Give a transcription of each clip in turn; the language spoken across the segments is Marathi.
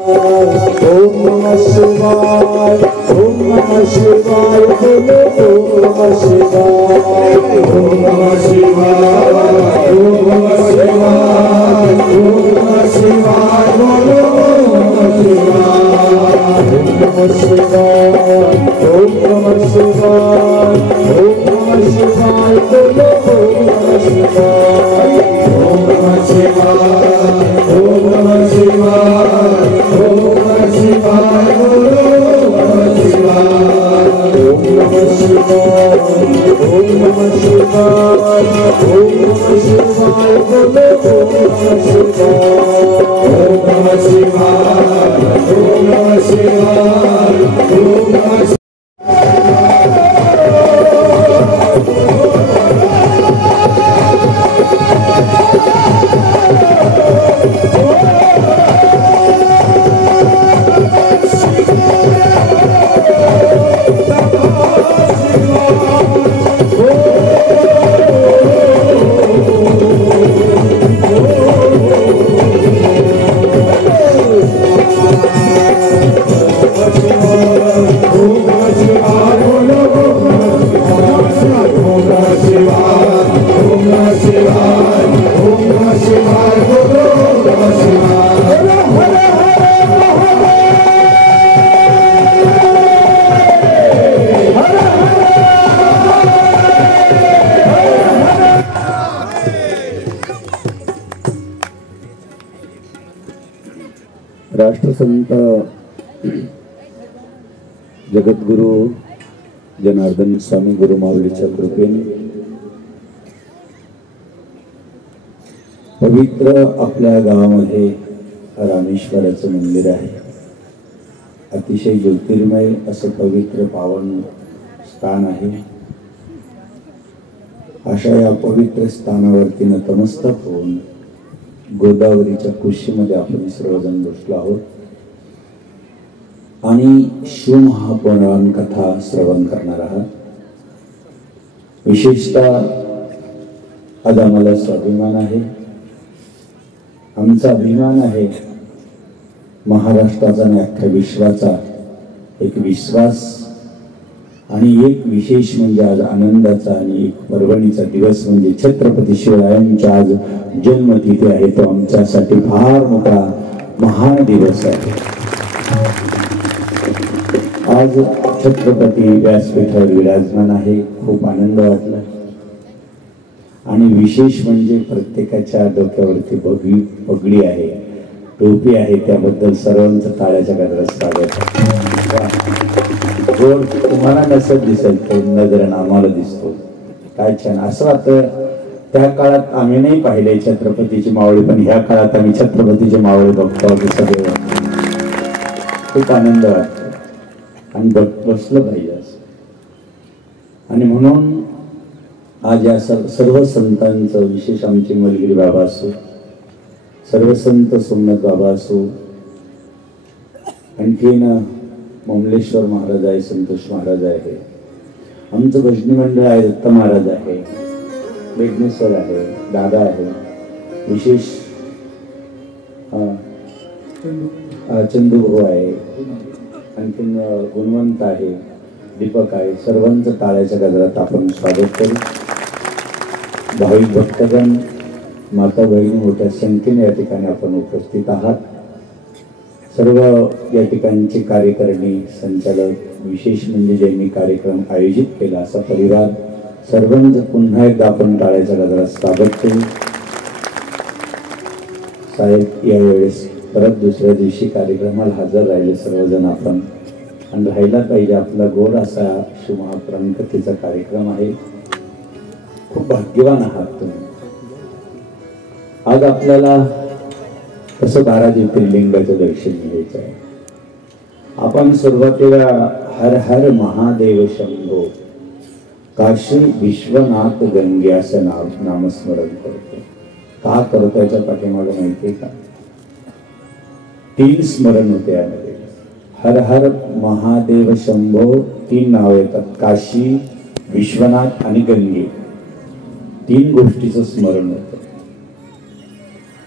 ओम नमः शिवाय, ओम नमः शिवाय, ओम नमः शिवाय, ओम नमः शिवाय, ओम नमः शिवाय, ओम नमः शिवाय, ओम नमः शिवाय, ओम नमः शिवाय, ओम नमः शिवाय, ओम नमः शिवाय, ओम नमः शिवाय, ओम नमः शिवाय, ओम नमः शिवाय, ओम नमः शिवाय, ओम नमः शिवाय, ओम नमः शिवाय, ओम नमः शिवाय, ओम नमः शिवाय, ओम नमः शिवाय, ओम नमः शिवाय। राष्ट्रसंत जगद्गुरु जनार्दन स्वामी गुरुमाऊलीच्या कृपेने पवित्र आपल्या गावामध्ये रामेश्वराचं मंदिर आहे। अतिशय ज्योतिर्मय असं पवित्र पावन स्थान आहे। अशा या पवित्र स्थानावरती नतमस्तक होऊन गोदावरीच्या कुशीमध्ये आपण सर्वजण बसलो आहोत आणि शिवमहापुराण कथा श्रवण करणार आहात। विशेषतः आज आम्हाला स्वाभिमान आहे, आमचा अभिमान आहे। महाराष्ट्राचा आणि अख्ख्या विश्वाचा एक विश्वास आणि एक विशेष म्हणजे आज आनंदाचा आणि एक पर्वणीचा दिवस म्हणजे छत्रपती शिवरायांचा आज जन्मतिथी आहे। तो आमच्यासाठी फार मोठा महान दिवस आहे। आज छत्रपती व्यासपीठावर विराजमान आहे, खूप आनंद वाटला आणि विशेष म्हणजे प्रत्येकाच्या डोक्यावरती पगडी आहे, टोपी आहे, त्याबद्दल सर्वांचं टाळ्याच्या गजरात स्वागत। गोड तुम्हाला नसत दिसेल तर नजरेनं आम्हाला दिसतो, काय छान असं वाटतं। त्या काळात आम्ही नाही पाहिले छत्रपतीची मावळी, पण ह्या काळात आम्ही छत्रपतीची मावळी बघतो सगळे, खूप आनंद वाटतो आणि बसलं पाहिजे असं। आणि म्हणून आज या सर्व संतांचं, विशेष आमचे मलगिरी बाबा असो, सर्व संत सोमनाथ बाबा असो, आणखीन ममलेश्वर महाराज आहे, संतोष महाराज आहे, आमचं भजनी मंडळ आहे, दत्त महाराज आहे, बेडनेश्वर आहे, दादा आहे, विशेष चंदू भाऊ आहे, आणखीन गुणवंत आहे, दीपक आहे, सर्वांचं टाळ्याच्या गजरात आपण स्वागत करू। भाविक भक्तगण, माता बहिणी मोठ्या संख्येने या ठिकाणी आपण उपस्थित आहात। सर्व या ठिकाणचे कार्यकारिणी, संचालक, विशेष म्हणजे ज्यांनी कार्यक्रम आयोजित केला असा परिवार, सर्वांचं पुन्हा एकदा आपण टाळ्याच्या गजरात स्वागत करू। साहेब यावेळेस परत दुसऱ्या दिवशी कार्यक्रमाला हजर राहिले सर्वजण आपण, आणि राहायला पाहिजे। आपला गोड असा शिवमहापुराण कथेचा कार्यक्रम आहे, खूप भाग्यवान आहात तुम्ही। आज आपल्याला कसं 12 ज्योतिर्लिंगाचं दर्शन घ्यायचं आहे। आपण सुरुवातीला हर हर महादेव शंभो काशी विश्वनाथ गंगे असं नामस्मरण करतो। का करतो याच्या पाठीमागे माहितीये का? 3 स्मरण होते यामध्ये। हर हर महादेव शंभो 3 नाव येतात, काशी, विश्वनाथ आणि गंगे, 3 गोष्टीचं स्मरण होतं।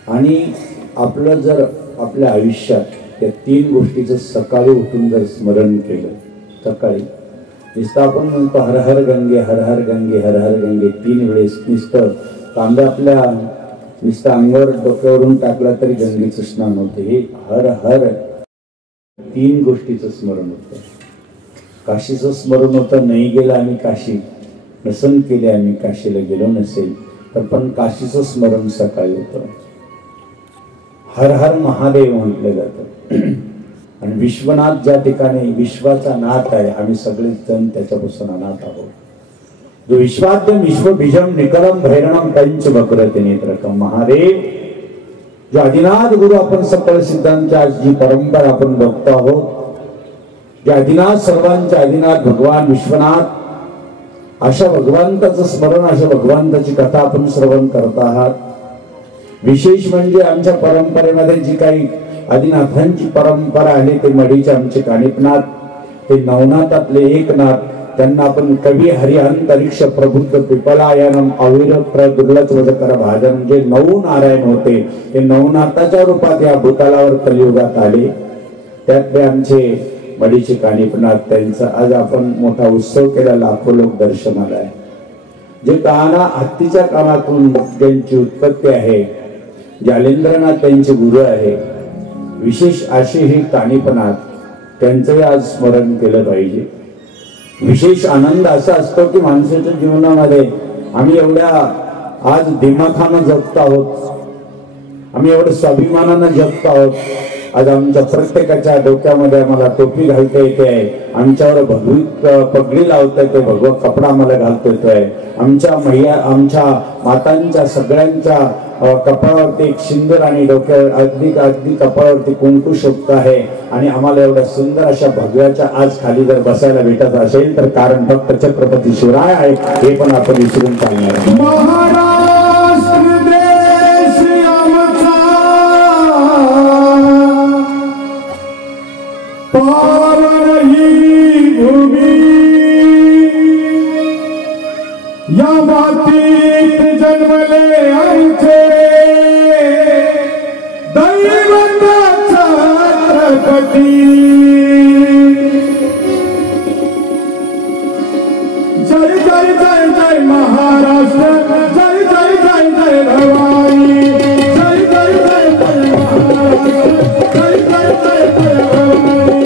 आणि आपलं जर आपल्या आयुष्यात त्या 3 गोष्टीचं सकाळी उठून जर स्मरण केलं, सकाळी नुसतं आपण म्हणतो हर हर गंगे हर हर गंगे हर हर गंगे 3 वेळेस नुसतं तांब्या आपल्या नुसतं अंगावर डोक्यावरून टाकला तरी गंगेचं स्नान होते. हे हर हर 3 गोष्टीचं स्मरण होतं. काशीचं स्मरण होतं, नाही गेलं आम्ही काशी, नसन केले आम्ही काशीला गेलो नसेल तर, पण काशीचं स्मरण सकाळी होतं. हर हर महादेव म्हटलं जातं. आणि विश्वनाथ ज्या ठिकाणी विश्वाचा नाथ आहे, आम्ही सगळेच जण त्याच्यापासून अनाथ आहोत. जो विश्वाद्यम विश्वबीजम निकलम भैरणम पंचवक्रते नेत्रकम महादेव, जो आदिनाथ गुरु आपण सकळ सिद्धांच्या आज जी परंपरा आपण बघतो आहोत, जे आदिनाथ सर्वांचे आदिनाथ भगवान विश्वनाथ, अशा भगवंताचं स्मरण, अशा भगवंताची कथा आपण श्रवण करत आहात. विशेष म्हणजे आमच्या परंपरेमध्ये जी काही आदिनाथांची परंपरा आहे ते मडीचे आमचे कानिपनाथ, ते नवनाथातले एक नाथ, त्यांना आपण कवी हरि अंतरिक्ष प्रबुद्ध पिपलायनम अविर प्रदुर्लच वजकर भाजन, जे 9 नारायण होते ते नवनाथाच्या रूपात या भूतालावर कलियुगात आले. त्यातले आमचे मडीचे कानिपनाथ, त्यांचा आज आपण मोठा उत्सव केला, लाखो लोक दर्शनाला आहे. जे काना हत्तीच्या कानातून ज्यांची उत्पत्ती आहे, जालेंद्रनाथ त्यांचे गुरु आहे, विशेष असे हे कानिपनाथ, त्यांचंही आज स्मरण केलं पाहिजे. विशेष आनंद असा असतो की माणसाच्या जीवनामध्ये आम्ही एवढ्या आज दिमाखानं जगतो आहोत, आम्ही एवढं स्वाभिमानानं जगतो आहोत. आज आमच्या प्रत्येकाच्या डोक्यामध्ये आम्हाला टोपी घालता येते आहे, आमच्यावर भगवी पगडी लावता येते, भगवा कपडा आम्हाला घालता येतोय, आमच्या मैया आमच्या मातांच्या सगळ्यांच्या कपाळावरती एक सिंदूर आणि डोक्यावर अगदी कपाळावरती कुंकू शोभत आहे. आणि आम्हाला एवढ्या सुंदर अशा भगव्याच्या आज खाली जर बसायला भेटत असेल तर कारण फक्त छत्रपती शिवराय आहे, हे पण आपण विसरून चालणार नाही. या मातीत जन्मले आमचे दैवत छत्रपती, जय जय जय जय महाराष्ट्र, जय जय जय जय भवानी, जय जय जय जय महाराष्ट्र, जय जय जय जय भवानी.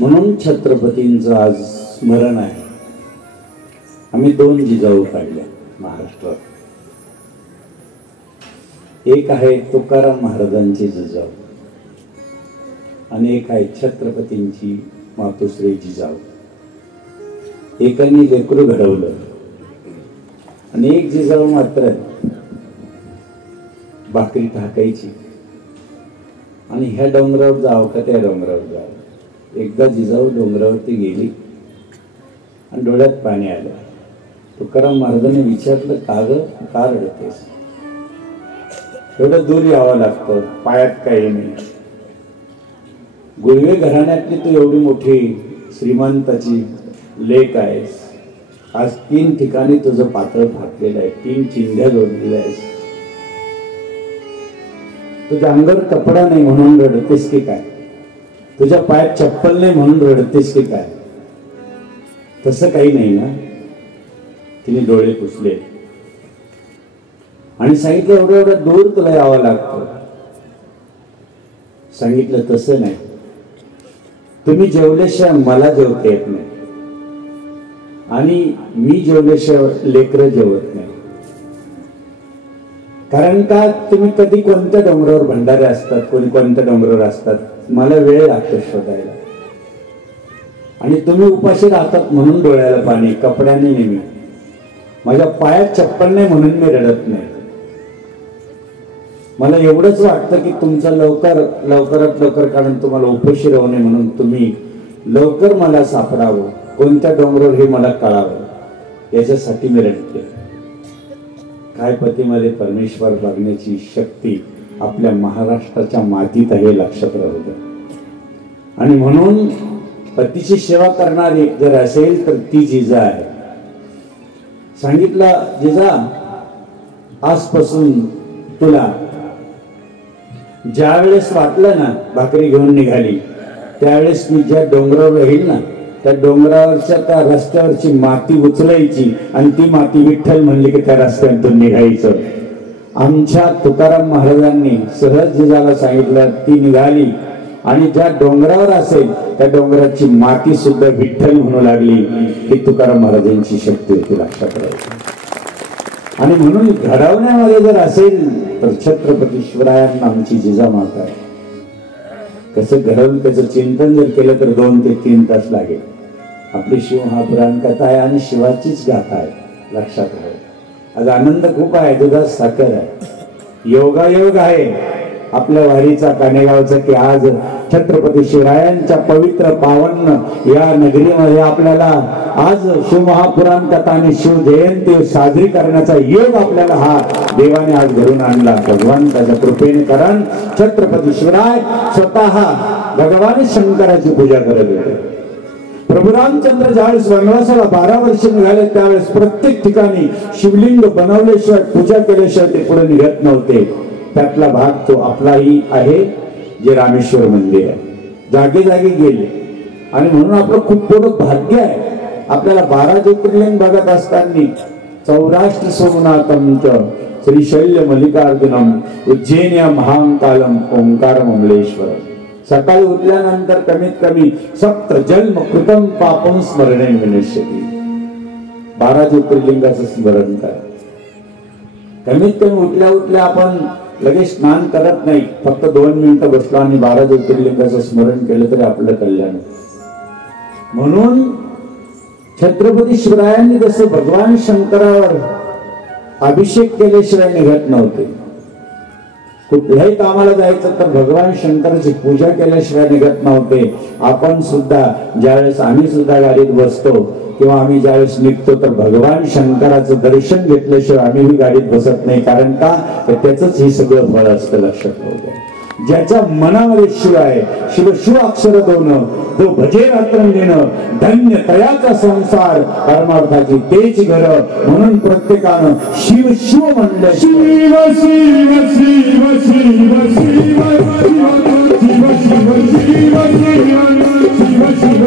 म्हणून छत्रपतींचं आज स्मरण आहे. आम्ही 2 जिजाऊ काढल्या महाराष्ट्रात. एक आहे तुकाराम महाराजांची जिजाऊ आणि एक आहे छत्रपतींची मातोश्री जिजाऊ. एकाने लेकरू घडवलं आणि एक जिजाऊ मात्र भाकरी टाकायची आणि ह्या डोंगरावर जावं का त्या डोंगरावर जावं. एकदा जिजाऊ डोंगरावरती गेली आणि डोळ्यात पाणी आलं. तुकाराम महाराजांनी विचारलं, का रडतेस? एवढं दूर यावं लागतं, पायात काही नाही. गुळवे घराण्यातली तू एवढी मोठी श्रीमंताची लेक आहेस, आज 3 ठिकाणी तुझं पातळ फाटलेलं आहे, 3 चिंध्या जोडलेल्या आहेस, तुझ्या अंगावर कपडा नाही म्हणून रडतेस की काय? तुझ्या पायात चप्पल नाही म्हणून रडतेस की काय? तसं काही नाही ना. तिने डोळे पुसले आणि सांगितलं एवढं एवढं दूर तुला यावं लागतं. सांगितलं तसं नाही, तुम्ही जेवल्याशिवाय मला जेवता येत नाही आणि मी जेवल्याशिवाय लेकरं जेवत नाही. कारण का तुम्ही कधी कोणत्या डोंगरावर भंडारे असतात, कोणी कोणत्या डोंगरावर असतात, मला वेळ लागतो शोधायला आणि तुम्ही उपाशी राहतात म्हणून डोळ्याला पाणी, कपड्याने नेहमी माझ्या पायात चप्पल नाही म्हणून मी रडत नाही. मला एवढंच वाटतं की तुमचं लवकरात लवकर, कारण तुम्हाला उपाशी राहू नये म्हणून तुम्ही लवकर मला सापडावं, कोणत्या डोंगरावर हे मला कळावं, याच्यासाठी मी रडते. काय पतीमध्ये परमेश्वर बघण्याची शक्ती आपल्या महाराष्ट्राच्या मातीत आहे, लक्षात राहू द्या. आणि म्हणून पतीची सेवा करणारी जर असेल तर ती जिजा आहे. सांगितलं जिजा, आजपासून तुला ज्या वेळेस वाटलं ना भाकरी घेऊन निघाली, त्यावेळेस मी ज्या डोंगरावर राहील ना त्या डोंगरावरच्या त्या रस्त्यावरची माती उचलायची आणि ती माती विठ्ठल म्हणली की त्या रस्त्यातून निघायचं. आमच्या तुकाराम महाराजांनी सहज जिजाला सांगितलं, ती निघाली आणि ज्या डोंगरावर असेल त्या डोंगराची माती सुद्धा विठ्ठल म्हणू लागली. ही तुकाराम महाराजांची शक्ती होती, लक्षात राहायची. आणि म्हणून घडवण्यामध्ये जर असेल तर छत्रपती शिवरायांना आमची जिजामाता आहे. कसं घडवलं त्याचं चिंतन जर केलं तर 2 ते 3 तास लागेल. आपली शिव हा पुराण कथा आहे आणि शिवाचीच गाथा आहे, लक्षात राहा. आज आनंद खूप आहे, दुधात साखर आहे, योगायोग आहे आपल्या वारीचा, कानेगावचा, की आज छत्रपती शिवरायांच्या पवित्र पावन या नगरीमध्ये आपल्याला आज शिवमहापुराण कथा आणि शिव जयंती साजरी करण्याचा योग आपल्याला हा देवाने आज घडून आणला, भगवंताच्या कृपेने. कारण छत्रपती शिवराय स्वतः भगवान शंकराची पूजा करत होते. प्रभू रामचंद्र ज्यावेळेस वनवासाला 12 वर्ष निघाले त्यावेळेस प्रत्येक ठिकाणी शिवलिंग बनवल्याशिवाय, पूजा केल्याशिवाय ते पुढे निघत नव्हते. त्यातला भाग तो आपलाही आहे, जे रामेश्वर मंदिर आहे. जागे जागे गेले आणि म्हणून आपलं खूप मोठं भाग्य आहे. आपल्याला 12 ज्योतिर्लिंग बघत असताना सौराष्ट्र सोमनाथम च श्रीशैल्य मल्लिकार्जुनम उज्जैन्या महाकालम ओंकार ममलेश्वर. सकाळी उठल्यानंतर कमीत कमी सप्त जन्म कृतम पापम स्मरणे विनश्यती. 12 ज्योतिर्लिंगाचं स्मरण करा. कमीत कमी उठल्या उठल्या आपण लगेच स्नान करत नाही, फक्त 2 मिनिटं बसलो आणि 12 ज्योतिर्लिंगाचं स्मरण केलं तरी आपलं कल्याण. म्हणून छत्रपती शिवरायांनी जसे भगवान शंकरावर अभिषेक केल्याशिवाय निघत नव्हते. कुठल्याही कामाला जायचं तर भगवान शंकराची पूजा केल्याशिवाय निघत नव्हते. आपण सुद्धा ज्यावेळेस आम्ही सुद्धा गाडीत बसतो किंवा आम्ही ज्यावेळेस निघतो तर भगवान शंकराचं दर्शन घेतल्याशिवाय आम्हीही गाडीत बसत नाही. कारण का, त्याचंच हे सगळं फळ असतं, लक्षात ठेवू. ज्याच्या मनामध्ये शिव आहे, शिव शिव अक्षर 2, तो भजे रात्रंदिन, धन्य तयाचा संसार, परमार्थाची तेच घर. म्हणून प्रत्येकानं शिव शिव म्हणलं. शिव शिव शिव शिव शिव शिव शिव शिव शिव शिव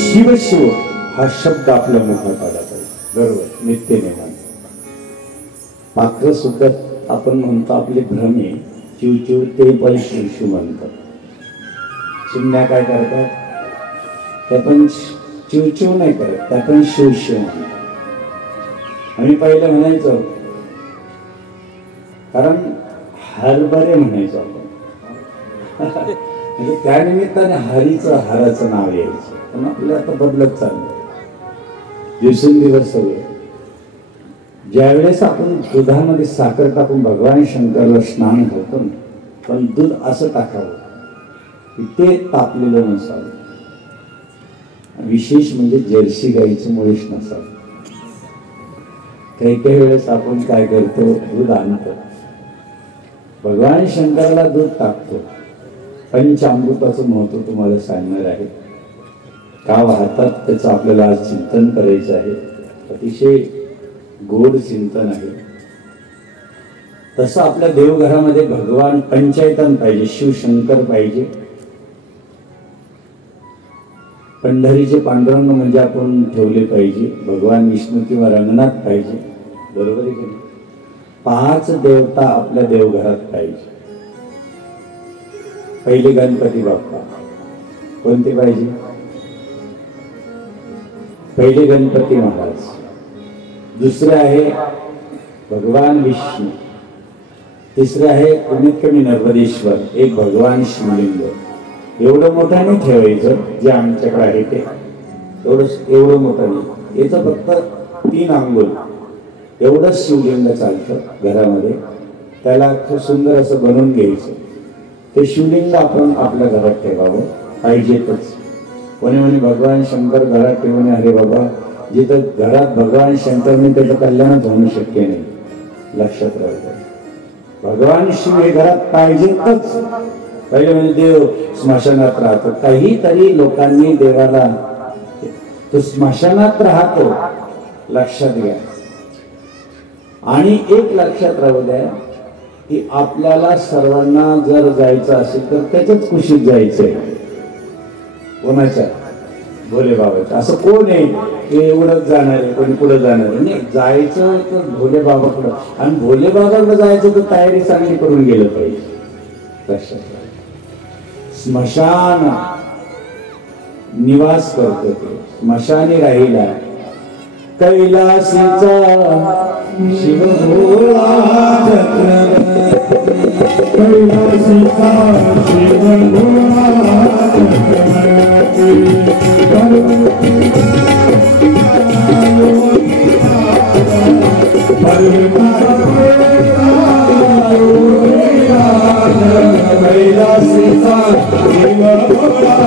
शिव शिव हा शब्द आपल्या मुखात आला पाहिजे. बरोबर, नित्य नेमान. पाखरं सुद्धा आपण म्हणतो आपले भ्रमे चिवचिव, ते पण शिवशिव म्हणतात. चिमण्या काय करतात, त्या पण चिवचिव नाही करत, त्या पण शिवशिव म्हणतात. आम्ही पहिलं म्हणायचो, कारण हरभरे म्हणायचो आपण. म्हणजे त्यानिमित्ताने हरीचं हाराचं नाव यायचं. पण आपलं आता बदलत चाललं दिवसेंदिवस सगळं. ज्यावेळेस आपण दुधामध्ये साखर टाकून भगवान शंकरला स्नान करतो ना, पण दूध असं टाकावं की ते तापलेलं नसावं. विशेष म्हणजे जर्सी गाईचं मुळीच नसावं. काही काही वेळेस आपण काय करतो, दूध आणतो, भगवान शंकराला दूध टाकतो. पंचामृताचं महत्व तुम्हाला सांगणार आहे. का वाहतात त्याचं आपल्याला आज चिंतन करायचं आहे. अतिशय गोड चिंतन आहे. तसं आपल्या देवघरामध्ये भगवान पंचायतन पाहिजे, शिवशंकर पाहिजे. पंढरीचे पांडुरंग म्हणजे आपण ठेवले पाहिजे. भगवान विष्णू किंवा रंगनाथ पाहिजे. बरोबर आहे की नाही? 5 देवता आपल्या देवघरात पाहिजे. पहिले गणपती बाप्पा. कोणते पाहिजे? पहिले गणपती महाराज. दुसरे आहे भगवान विष्णू. तिसरे आहे कमीत कमी नर्मदेश्वर. एक भगवान शिवलिंग. एवढं मोठं नाही ठेवायचं जे आमच्याकडे आहे ते. एवढं मोठं नाही. याचं फक्त 3 अंगुल एवढंच शिवलिंग चालतं घरामध्ये. त्याला खूप सुंदर असं बनवून घ्यायचं. ते शिवलिंग आपण आपल्या घरात ठेवावं पाहिजेतच. कोणी म्हणे भगवान शंकर घरात ठेवणे. अरे बाबा, जिथं घरात भगवान शंकरने त्याचं कल्याणच होणं शक्य नाही. लक्षात राहतं. भगवान शिव हे घरात पाहिजेतच. पहिले म्हणजे देव स्मशानात राहतो. काहीतरी लोकांनी देवाला, तो स्मशानात राहतो, लक्षात घ्या. आणि एक लक्षात राहू द्या की आपल्याला सर्वांना जर जायचं असेल तर त्याच्याच कुशीत जायचंय. कोणाच्या? भोले बाबाच्या. असं कोण आहे की एवढंच जाणार आहे, कोणी पुढे जाणार आहे? नाही, जायचं तर भोले बाबाकडं. आणि भोले बाबाकडे जायचं तर तयारी चांगली करून गेलं पाहिजे. लक्षात घ्या. स्मशान निवास करतो ते. स्मशानी राहिला कैलासीचा शिव भोळा चक्रवर्ती. कैलासीचा शिव भोळा चक्रवर्ती. कैलासीचा शिव भोळा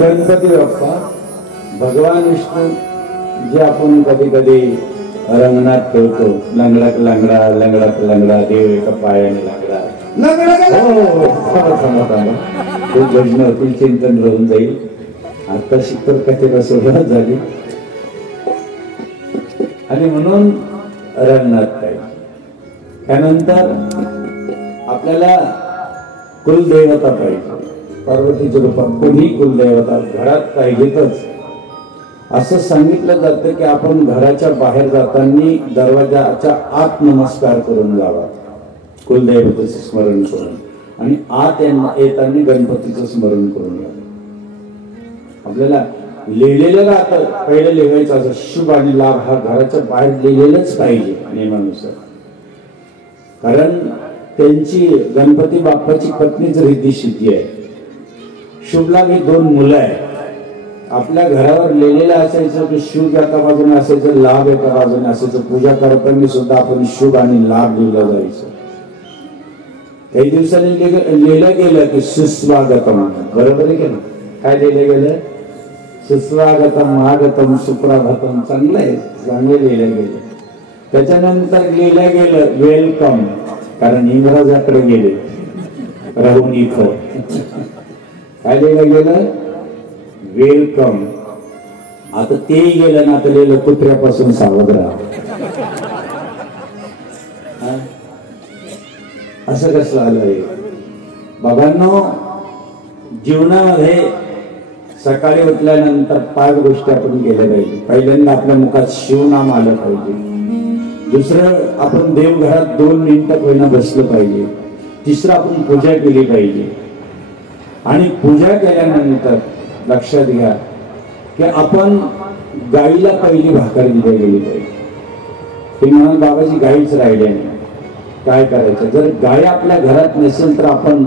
गणपती बाप्पा, भगवान विष्णू जे आपण कधी कधी रंगणात ठेवतो. लंगडा लंगडा लंगडात लंगडा, देव एका पायाने लंगडा. खूप भजन होतील, चिंतन राहून जाईल. आता शिकर कथेला सुरुवात झाली. आणि म्हणून रंगणात पाहिजे. त्यानंतर आपल्याला कुलदेवता पाहिजे. पार्वतीच्या रूपात कोणी कुलदेवता घरात पाहिजेतच. असं सांगितलं जातं की आपण घराच्या बाहेर जाताना दरवाजाच्या आत नमस्कार करून जावा, कुलदेवतेचं स्मरण करून. आणि आत येताना गणपतीचं स्मरण करून यावं. आपल्याला लिहिलेलं राहतं, पहिलं लिहायचं असं शुभ आणि लाभ हा घराच्या बाहेर लिहिलेलंच पाहिजे नियमानुसार. कारण त्यांची गणपती बाप्पाची पत्नीच रिद्धी सिद्धी आहे. शुभ लाभ ही 2 मुलं आहेत. आपल्या घरावर लिहिलेलं असायचं की शुभ एका बाजूने असायचं, लाभ एका बाजूने असायचं. पूजा करताना सुद्धा आपण शुभ आणि लाभ लिहिलं जायचं. काही दिवसांनी लिहिलं गेलं की सुस्वागतम. बरोबर आहे की नाही? काय लिहिलं गेलं? सुस्वागतम, महागतम, सुप्रभातम. चांगलं आहे, चांगलं लिहिलं गेलं. त्याच्यानंतर लिहिलं गेलं वेलकम. कारण इंग्रजाकडे गेले राहून इथं. काय लिहिलं गेलं? वेलकम. आता तेही गेलं ना, तर लिहिलं कुत्र्यापासून सावध राहा. असं कसं आलंय? बाबांनो, जीवनामध्ये सकाळी उठल्यानंतर 5 गोष्टी आपण केल्या पाहिजे. पहिल्यांदा आपल्या मुखात शिवनाम आलं पाहिजे. दुसरं, आपण देवघरात 2 मिनिटं होईना बसलं पाहिजे. तिसरं, आपण पूजा केली पाहिजे. आणि पूजा केल्यानंतर लक्षात घ्या की आपण गाईला पहिली भाकर दिली गेली पाहिजे. ते म्हणून बाबाजी गाईच राहिले नाही. काय करायचं? जर गाय आपल्या घरात नसेल तर आपण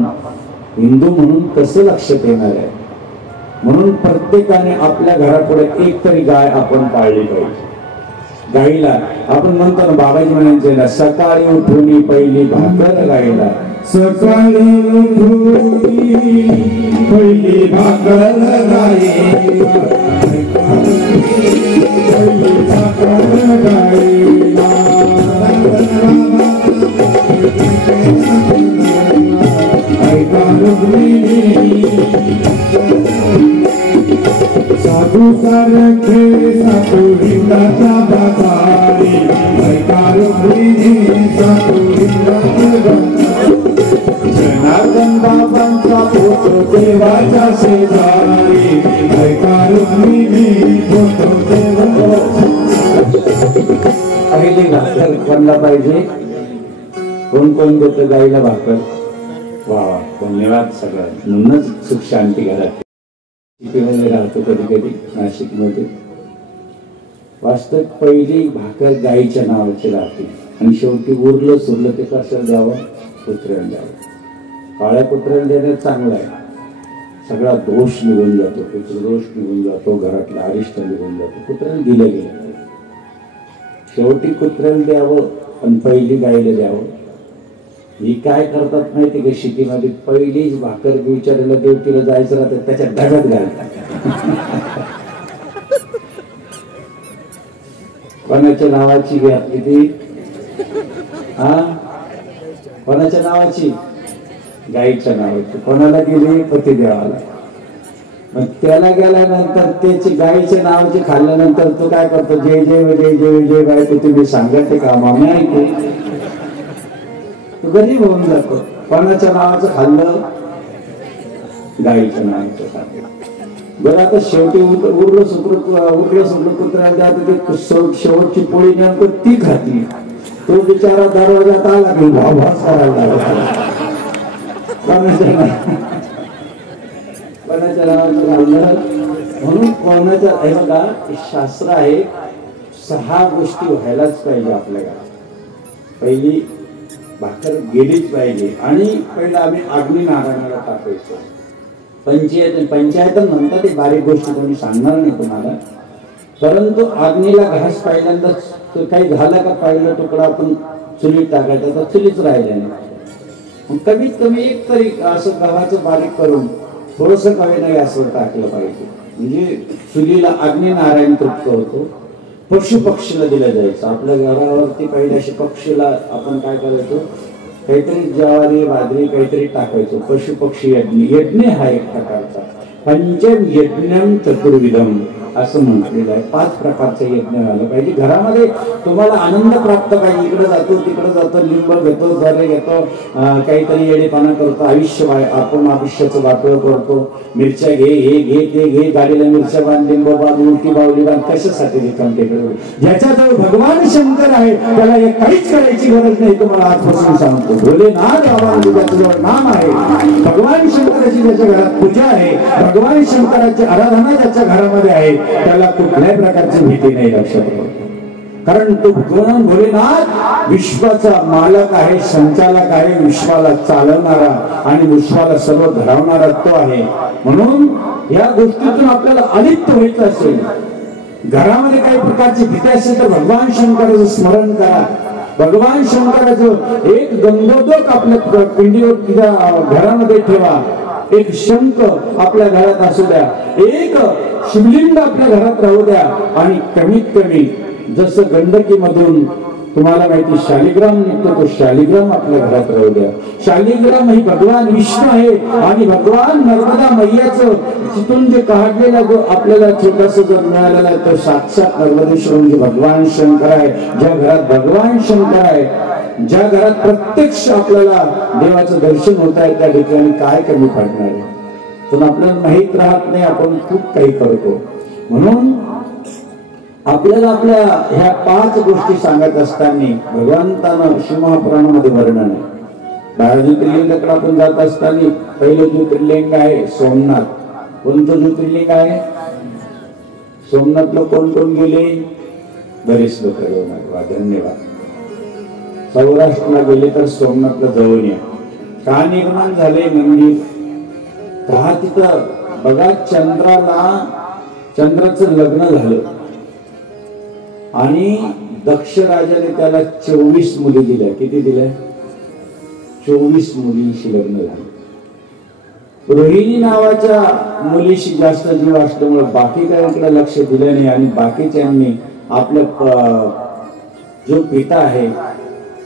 हिंदू म्हणून कसं लक्षात येणार आहे? म्हणून प्रत्येकाने आपल्या घरापुढे एक तरी गाय आपण पाळली पाहिजे. गाईला आपण म्हणतो ना, बाबाजी म्हणायचे ना, सकाळी उठून पहिली भाकर गाईला, सकाळी उठून पहिली भाकर गाईला, पहिली भाकर गाईला, ऐका रुक्मिणी साधू सारखे साधू हिंदाचा बाजारी, ऐका रुक्मिणी साधू हिंदाचा जनार्दन बाबांचा फोटो देवाच्या शेजारी, ऐका रुक्मिणी फोटो देवाच्या. पहिली भाकर कोणला पाहिजे? कोण कोण देतं गाईला भाकर? वा वा, धन्यवाद सगळ्यांना. म्हणूनच सुख शांती घरात. मध्ये राहतो कधी कधी नाशिकमध्ये. वास्तविक पहिली भाकर गाईच्या नावाची राहते आणि शेवटी उरलं सुरलं ते कशाला द्यावं? कुत्र्याला द्यावं. काळ्या कुत्र्याला देण्यात चांगलं आहे, सगळा दोष निघून जातो, पितृदोष निघून जातो, घरातला अरिष्ट निघून जातो. कुत्र्याला दिलं गेलं, शेवटी कुत्र्याला द्यावं आणि पहिली गाईला द्यावं. ही काय करतात माहिती का शेतीमध्ये? पहिलीच भाकर विचारायला देवटीला जायचं राहतं, त्याच्या डब्यात घालतात. कोणाच्या नावाची घातली ती? हा, कोणाच्या नावाची? गाईच्या नावाची. कोणाला गेली? पतिदेवाला. मग त्याला गेल्यानंतर त्याची गाईच्या नावाची खाल्ल्यानंतर तो काय करतो? जय जय जय जय जय बायको तुम्ही सांगते का मामी ऐकू? तो गरीब होऊन जातो. कोणाच्या नावाचं खाल्लं? गाईच्या नावाचं खाल्लं. बरं, आता शेवटी उरलं सुटलं कुत्र्याला द्या, शेवटची पोळी नेमकं ती खाती. तो बिचारा दरवाजात आला की भावाच करायला लागला. कोणाच्या नावाचं खाल्लं? म्हणून कोणाच्या, हे बघा शास्त्र आहे, 6 गोष्टी व्हायलाच पाहिजे आपल्या घरात. पहिली भाकर गेलीच पाहिजे आणि पहिला आम्ही अग्नी नारायणाला टाकायचो. पंचायत म्हणतात, ते बारीक गोष्टी कोणी सांगणार नाही तुम्हाला, परंतु अग्नीला घास पहिल्यांदाच काही झालं का पहिला तुकडा आपण चुलीत टाकायचा, तर चुलीच राहिल्या नाही. कमीत कमी एक तरी असं गव्हाचं बारीक करून थोडस कवी नाही असं टाकलं पाहिजे, म्हणजे चुलीला अग्नी नारायण तृप्त होतो. पशु पक्षीला दिलं जायचं. आपल्या घरावरती पहिले असे पक्षीला आपण काय करायचो? काहीतरी ज्वारी बाजरी काहीतरी टाकायचो. पशु पक्षी यज्ञ हा एक प्रकारचा. पंचम यज्ञम चतुर्विधम असं म्हटलेलं आहे. 5 प्रकारचे यज्ञ व्हायला पाहिजे घरामध्ये. तुम्हाला आनंद प्राप्त पाहिजे. इकडे जातो तिकडे जातो, लिंब घेतो, जरे घेतो, काहीतरी येडेपणा करतो, आपण आयुष्याचं वाटोळ करतो. मिरच्या घे, हे घे, ते घे, गाडीला मिरच्या बांध, लिंब बांध, उलटी बावली बांध. कशासाठी रिकाम तिकडे? ज्याच्याजवळ भगवान शंकर आहे त्याला हे काहीच करायची गरज नाही. तुम्हाला आजपासून सांगतो, भोलेनाथ बाबांचं ज्याच्याजवळ नाम आहे, भगवान शंकराची ज्याच्या घरात पूजा आहे, भगवान शंकराची आराधना ज्याच्या घरामध्ये आहे, त्याला कुठल्याही प्रकारची भीती नाही लक्षात. कारण तो भगवान भोलेनाथ विश्वाचा मालक आहे, संचालक आहे, विश्वाला चालवणारा आणि विश्वाला सर्व धरावणारा तो आहे. म्हणून या गोष्टीतून आपल्याला अलिप्त व्हायचं असेल, घरामध्ये काही प्रकारची भीती असेल तर भगवान शंकराचं स्मरण करा. भगवान शंकराचं एक गंगोदक आपल्या पिंडीवर घरामध्ये ठेवा. एक शंख आपल्या घरात असू द्या, एक शिवलिंग आपल्या घरात राहू द्या. आणि कमीत कमी जसं गंडकी मधून तुम्हाला माहिती शालिग्राम निघतो, तो शालिग्राम आपल्या घरात राहू द्या. शालिग्राम ही भगवान विष्णू आहे आणि भगवान नर्मदा मैयाचं तिथून जे काढलेला जो आपल्याला छोटासा जर मिळालेला आहे, तो साक्षात नर्मदेश्वर म्हणजे भगवान शंकर आहे. ज्या घरात भगवान शंकर आहे, ज्या घरात प्रत्यक्ष आपल्याला देवाचं दर्शन होत आहे, त्या ठिकाणी काय कमी पडणार आहे? पण आपल्याला माहित राहत नाही, आपण खूप काही करतो. म्हणून आपल्याला आपल्या ह्या 5 गोष्टी सांगत असताना भगवंतानं शिवमहापुराणामध्ये वर्णन आहे. 12 ज्योतिर्लिंगाकडे आपण जात असताना पहिलं ज्योतिर्लिंग आहे सोमनाथ. कोणतं ज्योतिर्लिंग आहे? सोमनाथला कोण कोण गेले? बरेच लोक गेले. धन्यवाद. सौराष्ट्रला गेले तर सोमनाथला जवळ या. का निर्माण झाले मंदिर? हा तिथं बघा चंद्राचं लग्न झालं आणि दक्ष राजाने त्याला 24 मुली दिल्या. किती दिल्या? 24 मुलींशी लग्न झालं. रोहिणी नावाच्या मुलीशी जास्त जीव असल्यामुळे बाकी काहीकडे लक्ष दिलं नाही आणि बाकीच्यांनी आपल्या जो पिता आहे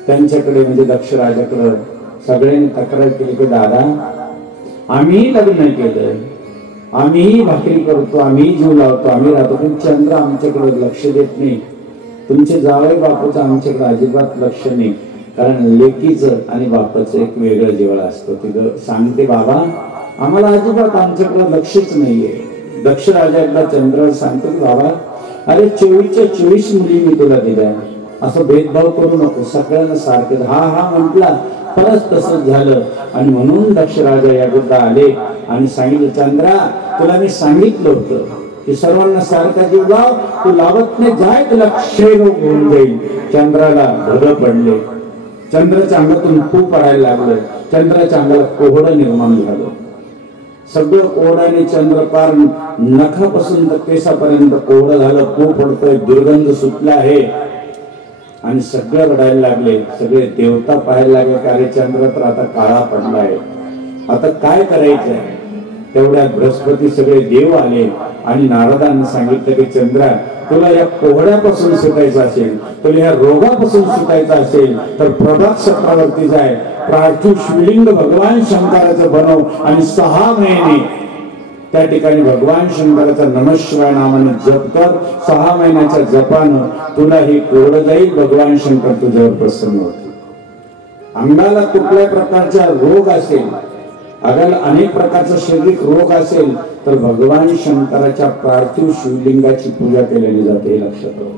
त्यांच्याकडे म्हणजे दक्ष राजाकडे सगळ्यांनी तक्रार केली की दादा आम्ही लग्न केलं, आम्ही भाकरी करतो, आम्ही जीव लावतो, आम्ही राहतो, पण चंद्र आमच्याकडे लक्ष देत नाही. तुमचे जावई बापूचं आमच्याकडे अजिबात लक्ष नाही. कारण लेकीचं आणि बापाचं एक वेगळं जिव्हाळा असतो. तिथं सांगते बाबा आम्हाला अजिबात आमच्याकडे लक्षच नाहीये. दक्ष राजाला चंद्र सांगतो की बाबा अरे 24च्या 24 मुली मी तुला दिल्या, असं भेदभाव करू नको, सगळ्यांना सारखं. हा म्हटला परत तसंच झालं. आणि म्हणून दक्ष राजा याकडे आले आणि सांगितलं चंद्रा तुला मी सांगितलं होतं की सर्वांना सारखा जीव लाव, तू लावत नाही जाय तुला क्षयरोग होऊन जाईल. चंद्राला भर पडले, चंद्राच्या अंगातून पू पडायला लागलं, चंद्राच्या अंगाला कोहडं निर्माण झालं. सगळं कोहडाने चंद्र पार नखापासून तर केसापर्यंत कोहडं झालं, पू पडतोय, दुर्गंध सुटला आहे आणि सगळं रडायला लागले. सगळे देवता पाहायला लागले की अरे चंद्र तर आता काळा पडलाय, आता काय करायचंय. तेवढ्यात बृहस्पती सगळे देव आले आणि नारदांना सांगितलं की चंद्रा तुला या कोहड्यापासून सुटायचं असेल, तुला या रोगापासून सुटायचं असेल तर प्रभात क्षेत्रावरती जाय, पार्थिव शिवलिंग भगवान शंकराचं बनव आणि 6 महिने त्या ठिकाणी भगवान शंकराचा नमःशिवाय नावाने जप कर. 6 महिन्याच्या जपानं तुला ही कोरड जाईल, भगवान शंकर तुझ्यावर प्रसन्न होतील. अंगाला कुठल्याही प्रकारचा रोग असेल, अंगाला अनेक प्रकारचा शारीरिक रोग असेल तर भगवान शंकराच्या पार्थिव शिवलिंगाची पूजा केलेली जाते. हे लक्षात ठेवा.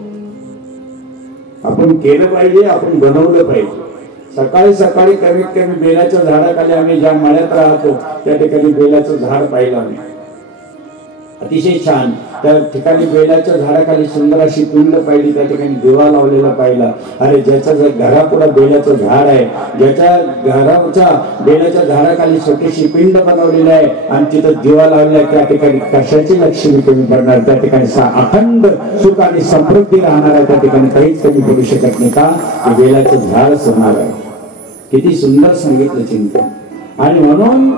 आपण केलं पाहिजे, आपण बनवलं पाहिजे. सकाळी सकाळी कमीत कमी बेलाच्या झाडाखाली, आम्ही ज्या मळ्यात राहतो त्या ठिकाणी बेलाचं झाड पाहिलं आम्ही, अतिशय छान. त्या ठिकाणी बेलाच्या झाडाखाली सुंदर अशी पिंड पाहिली, त्या ठिकाणी दिवा लावलेला पाहिला. अरे ज्याच्या घरापुढे बेलाचं झाड आहे, ज्याच्या घराच्या बेलाच्या झाडाखाली छोटीशी पिंड बनवलेली आहे आणि तिथं दिवा लावलेला आहे, त्या ठिकाणी कशाची लक्ष्मी कमी पडणार, त्या ठिकाणी अखंड सुख आणि समृद्धी राहणार आहे. त्या ठिकाणी काहीच कमी पडू शकत नाही. का? बेलाचं झाड सोडणार आहे. किती सुंदर सांगितलं चिंतन. आणि म्हणून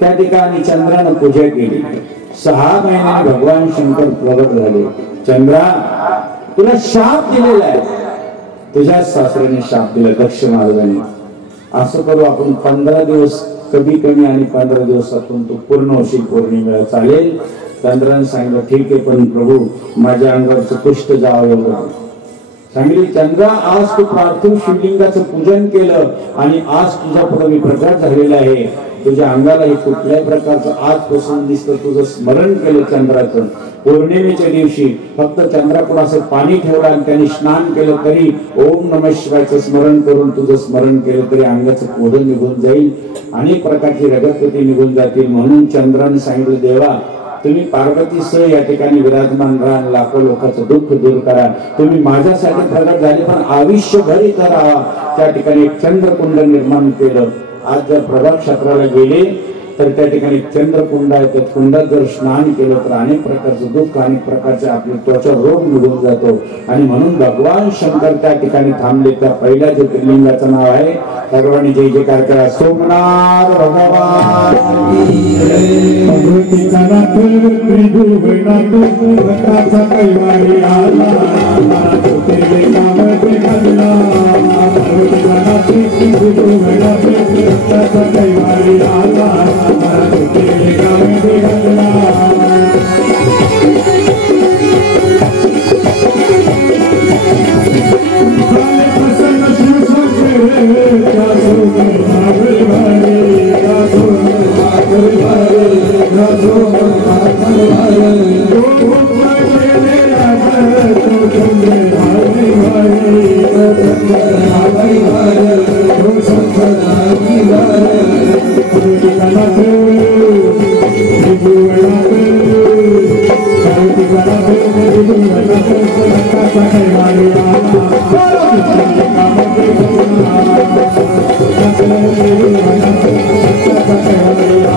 त्या ठिकाणी चंद्रानं पूजा केली. 6 महिन्याने भगवान शंकर प्रगट झाले. चंद्रा तुला शाप दिलेला आहे, तुझ्या सासऱ्याने शाप दिला दक्ष महाराजांनी. असं करू आपण 15 दिवस कमी कमी आणि 15 दिवसातून तू पूर्ण होशील, पौर्णिमेला चालेल. चंद्राने सांगितलं ठीक आहे, पण प्रभू माझ्या अंगावरचं कुष्ठ जावं एवढं सांगितले. चंद्रा आज तू पार्थिव शिवलिंगाचं पूजन केलं आणि आज तुझ्या पुढे मी प्रकट झालेला आहे. तुझ्या अंगालाही कुठल्याही प्रकारचं आजपासून दिसतं तुझं स्मरण केलं चंद्राचं. पौर्णिमेच्या दिवशी फक्त चंद्रापुढे असं पाणी ठेवलं आणि त्यांनी स्नान केलं तरी ओम नमः शिवायचं स्मरण करून तुझं स्मरण केलं तरी अंगाचं कोढं निघून जाईल, अनेक प्रकारची रगतगती निघून जातील. म्हणून चंद्राने सांगितलं देवा तुम्ही पार्वतीसह या ठिकाणी विराजमान राहा, लाखो लोकांचं दुःख दूर करा. तुम्ही माझ्यासाठी प्रगट झाले पण आयुष्यभर इथं राहा. त्या ठिकाणी एक चंद्रकुंड निर्माण केलं. आज जर प्रभात क्षेत्राला गेले तर त्या ठिकाणी चंद्रकुंड आहे, त्या कुंडात जर स्नान केलं तर अनेक प्रकारचं दुःख, अनेक प्रकारचे आपले त्वचा रोग निघून जातो. आणि म्हणून भगवान शंकर त्या ठिकाणी थांबले. त्या पहिल्या ज्योतिर्लिंगाचं नाव आहे, सर्वांनी जय जयकार करा, सोमनाथ भगवान.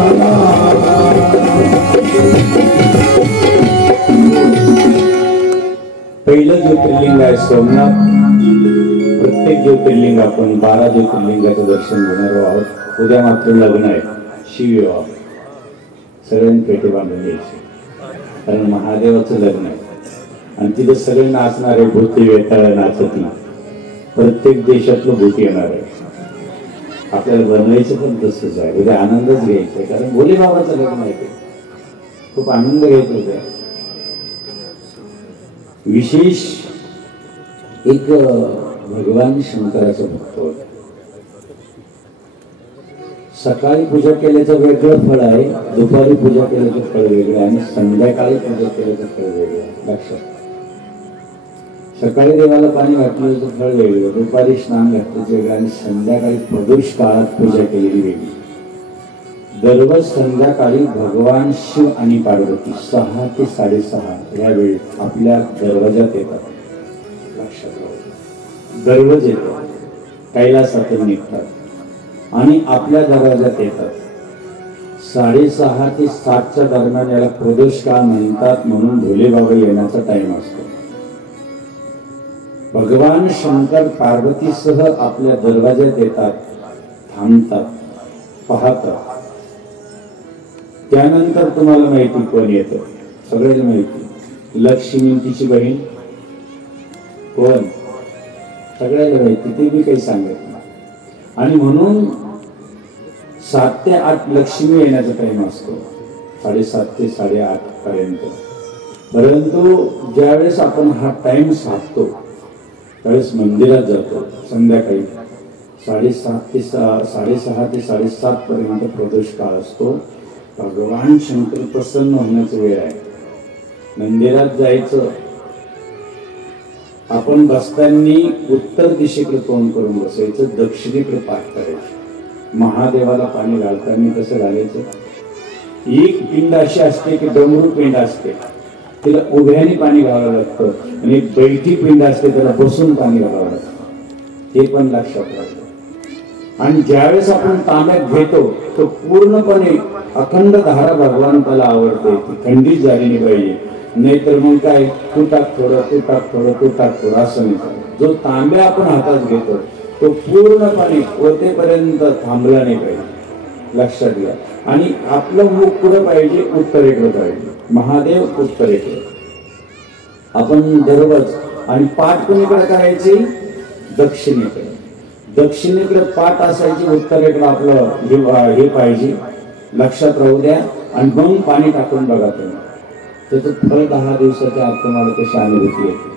Allah सोमनाथ प्रत्येक ज्योतिर्लिंग आपण 12 ज्योतिर्लिंगाचं दर्शन घेणार आहोत. उद्या मात्र लग्न आहे, शिवविवाह. सगळ्यांनी पेटे बांधून घ्यायचे, कारण महादेवाचं लग्न आहे आणि तिथे सगळे नाचणारे भूती वेताळ नाचती. प्रत्येक देशातलं भूत येणार आहे. आपल्याला बनवायचं पण तसंच आहे. उद्या आनंदच घ्यायचा आहे, कारण भोले बाबाचं लग्न आहे. खूप आनंद घ्यायचा होता. विशेष एक भगवान शंकराचं भक्त होतं. सकाळी पूजा केल्याचं वेगळं फळ आहे, दुपारी पूजा केल्याचं फळ वेगळं आहे आणि संध्याकाळी पूजा केल्याचं फळ वेगळं आहे. लक्षात. सकाळी देवाला पाणी घातल्याचं फळ वेगळं, दुपारी स्नान घातल्याचं वेगळं आणि संध्याकाळी प्रदोष काळात पूजा केलेली वेगळी. दररोज संध्याकाळी भगवान शिव आणि पार्वती 6 ते 6:30 या वेळेत आपल्या दरवाजात येतात. लक्षात ठेवा, दररोज येतात, कैलासातून निघतात आणि आपल्या दरवाजात येतात. 6:30 ते 7च्या दरम्यान याला प्रदोष काळ म्हणतात, म्हणून भोले बाबा येण्याचा टाइम असतो. भगवान शंकर पार्वतीसह आपल्या दरवाजात येतात, थांबतात, पाहतात. त्यानंतर तुम्हाला माहिती कोण येतं, सगळ्याला माहिती. लक्ष्मी तिची बहीण कोण, सगळ्याला माहिती, ते मी काही सांगत नाही. आणि म्हणून 7 ते 8 लक्ष्मी येण्याचा टाइम असतो, 7:30 ते 8:30 पर्यंत. परंतु ज्यावेळेस आपण हा टाइम साधतो त्यावेळेस मंदिरात जातो. संध्याकाळी 6:30 ते 7:30 पर्यंत प्रदोष काळ असतो. भगवान शंकर प्रसन्न होण्याचा वेळ आहे. मंदिरात जायचं. आपण बसताना उत्तर दिशेकडे तोंड करून बसायचं, दक्षिणेकडे पाठ करायचं. महादेवाला पाणी घालताना कसं घालायचं, एक पिंड अशी असते की डमरू पिंड असते, तिला उभ्याने पाणी घालावं लागतं, आणि एक बैठी पिंड असते त्याला बसून पाणी घालावं लागतं. हे पण लक्षात राहतं. आणि ज्यावेळेस आपण तांब्यात घेतो तो पूर्णपणे अखंड धारा भगवंताला आवडते, ती खंडित झालेली पाहिजे. नाहीतर मग काय, तू टाक थोडं, तू टाक थोडं, तू टाक थोडं, असं नाही. जो तांब्या आपण हातात घेतो तो पूर्णपणे ओतेपर्यंत थांबला नाही पाहिजे. लक्षात घ्या. आणि आपलं मुख कुठं पाहिजे, उत्तरेकडे पाहिजे. महादेव उत्तरेकडे. आपण दररोज. आणि पाठ कोणीकडे करायची, दक्षिणेकडे. दक्षिणेकडे पाठ असायची, उत्तरेकडे आपलं हे पाहिजे. लक्षात राहू द्या. आणि मग पाणी टाकून बघा तुम्ही, त्याचं फळ 10 दिवसाच्या आत तुम्हाला कशी अनुभूती येते.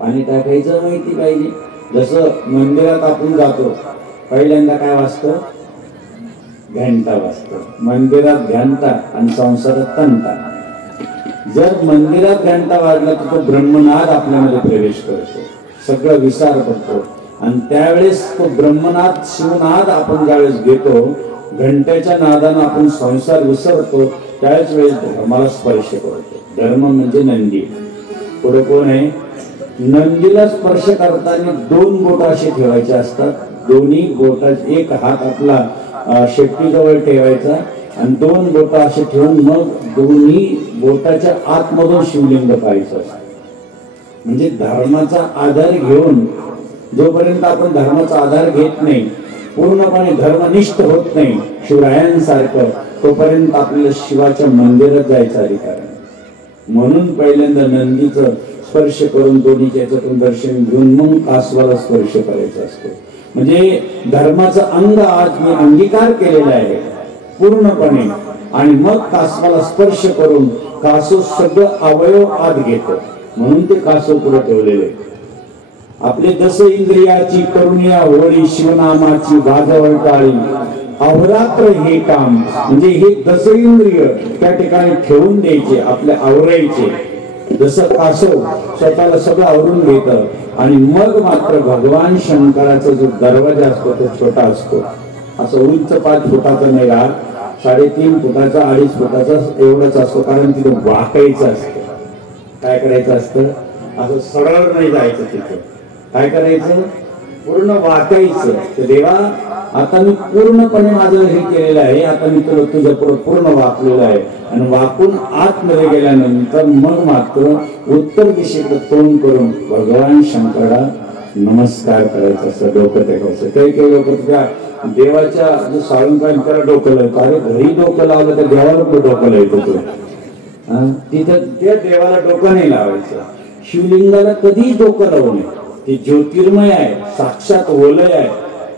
पाणी टाकायचं माहिती पाहिजे. जसं मंदिरात आपण जातो, पहिल्यांदा काय वाजतं, घंटा वाजतो. मंदिरात घंटा आणि संसारात तंटा. जर मंदिरात घंटा वाजला तर तो ब्रह्मनाद आपल्यामध्ये प्रवेश करतो, सगळं विसार करतो. आणि त्यावेळेस तो ब्रह्मनाद शिवनाद आपण ज्यावेळेस घेतो, घंट्याच्या नादानं आपण संसार विसरतो, त्याच वेळेस धर्माला स्पर्श करतो. धर्म म्हणजे नंदी. पुढे कोण आहे, नंदीला स्पर्श करताना 2 बोट असे ठेवायचे असतात. दोन्ही बोटात एक हात आपला शेपटीजवळ ठेवायचा आणि 2 बोट असे ठेवून मग दोन्ही बोटाच्या आतमधून शिवलिंग पाहायचं असतं. म्हणजे धर्माचा आधार घेऊन, जोपर्यंत आपण धर्माचा आधार घेत नाही, पूर्णपणे धर्मनिष्ठ होत नाही शिवरायांसारखं, तोपर्यंत आपल्याला शिवाच्या मंदिरात जायचा अधिकार आहे. म्हणून पहिल्यांदा नंदीचं स्पर्श करून दोन्हीच्या याच्यातून दर्शन घेऊन मग कासवाला स्पर्श करायचा असतो. म्हणजे धर्माचा अंग आज मी अंगीकार केलेला आहे पूर्णपणे. आणि मग कासवाला स्पर्श करून कासव सगळं अवयव आत घेतो, म्हणून ते कासव पुढे ठेवलेले. आपले 10 इंद्रियाची करुणिया होळी, शिवनामाची वाजवळ टाळी, अवरात्र हे काम. म्हणजे हे 10 इंद्रिय त्या ठिकाणी ठेवून द्यायचे, आपले आवरायचे. जसं कासव स्वतःला सगळं आवरून घेतं. आणि मग मात्र भगवान शंकराचा जो दरवाजा असतो तो छोटा असतो, असं उंच 5 फुटाचा नाही राहत, 3.5 फुटाचा, 2.5 फुटाचा एवढंच असतो. कारण तिथं वाकायचं असतं. काय करायचं असतं, असं सरळ नाही जायचं. तिथं काय करायचं, पूर्ण वाकायचं तर देवा आता मी पूर्णपणे माझं हे केलेलं आहे, आता मी तुला तुझ्या पूर्ण वाकलेलं आहे. आणि वाकून आतमध्ये गेल्यानंतर मग मात्र उत्तर दिशेकडे तोंड करून भगवान शंकराला नमस्कार करायचा. असं डोकं टेकायचं. काही लोक त्या देवाच्या जो साळुंकाने त्याला डोकं लावतो. अरे घरी डोकं लावलं तर देवाला डोकं लावतो तो. तिथं त्या देवाला डोकं नाही लावायचं. शिवलिंगाला कधीही डोकं लावू नये. ते ज्योतिर्मय आहे, साक्षात ओलय आहे.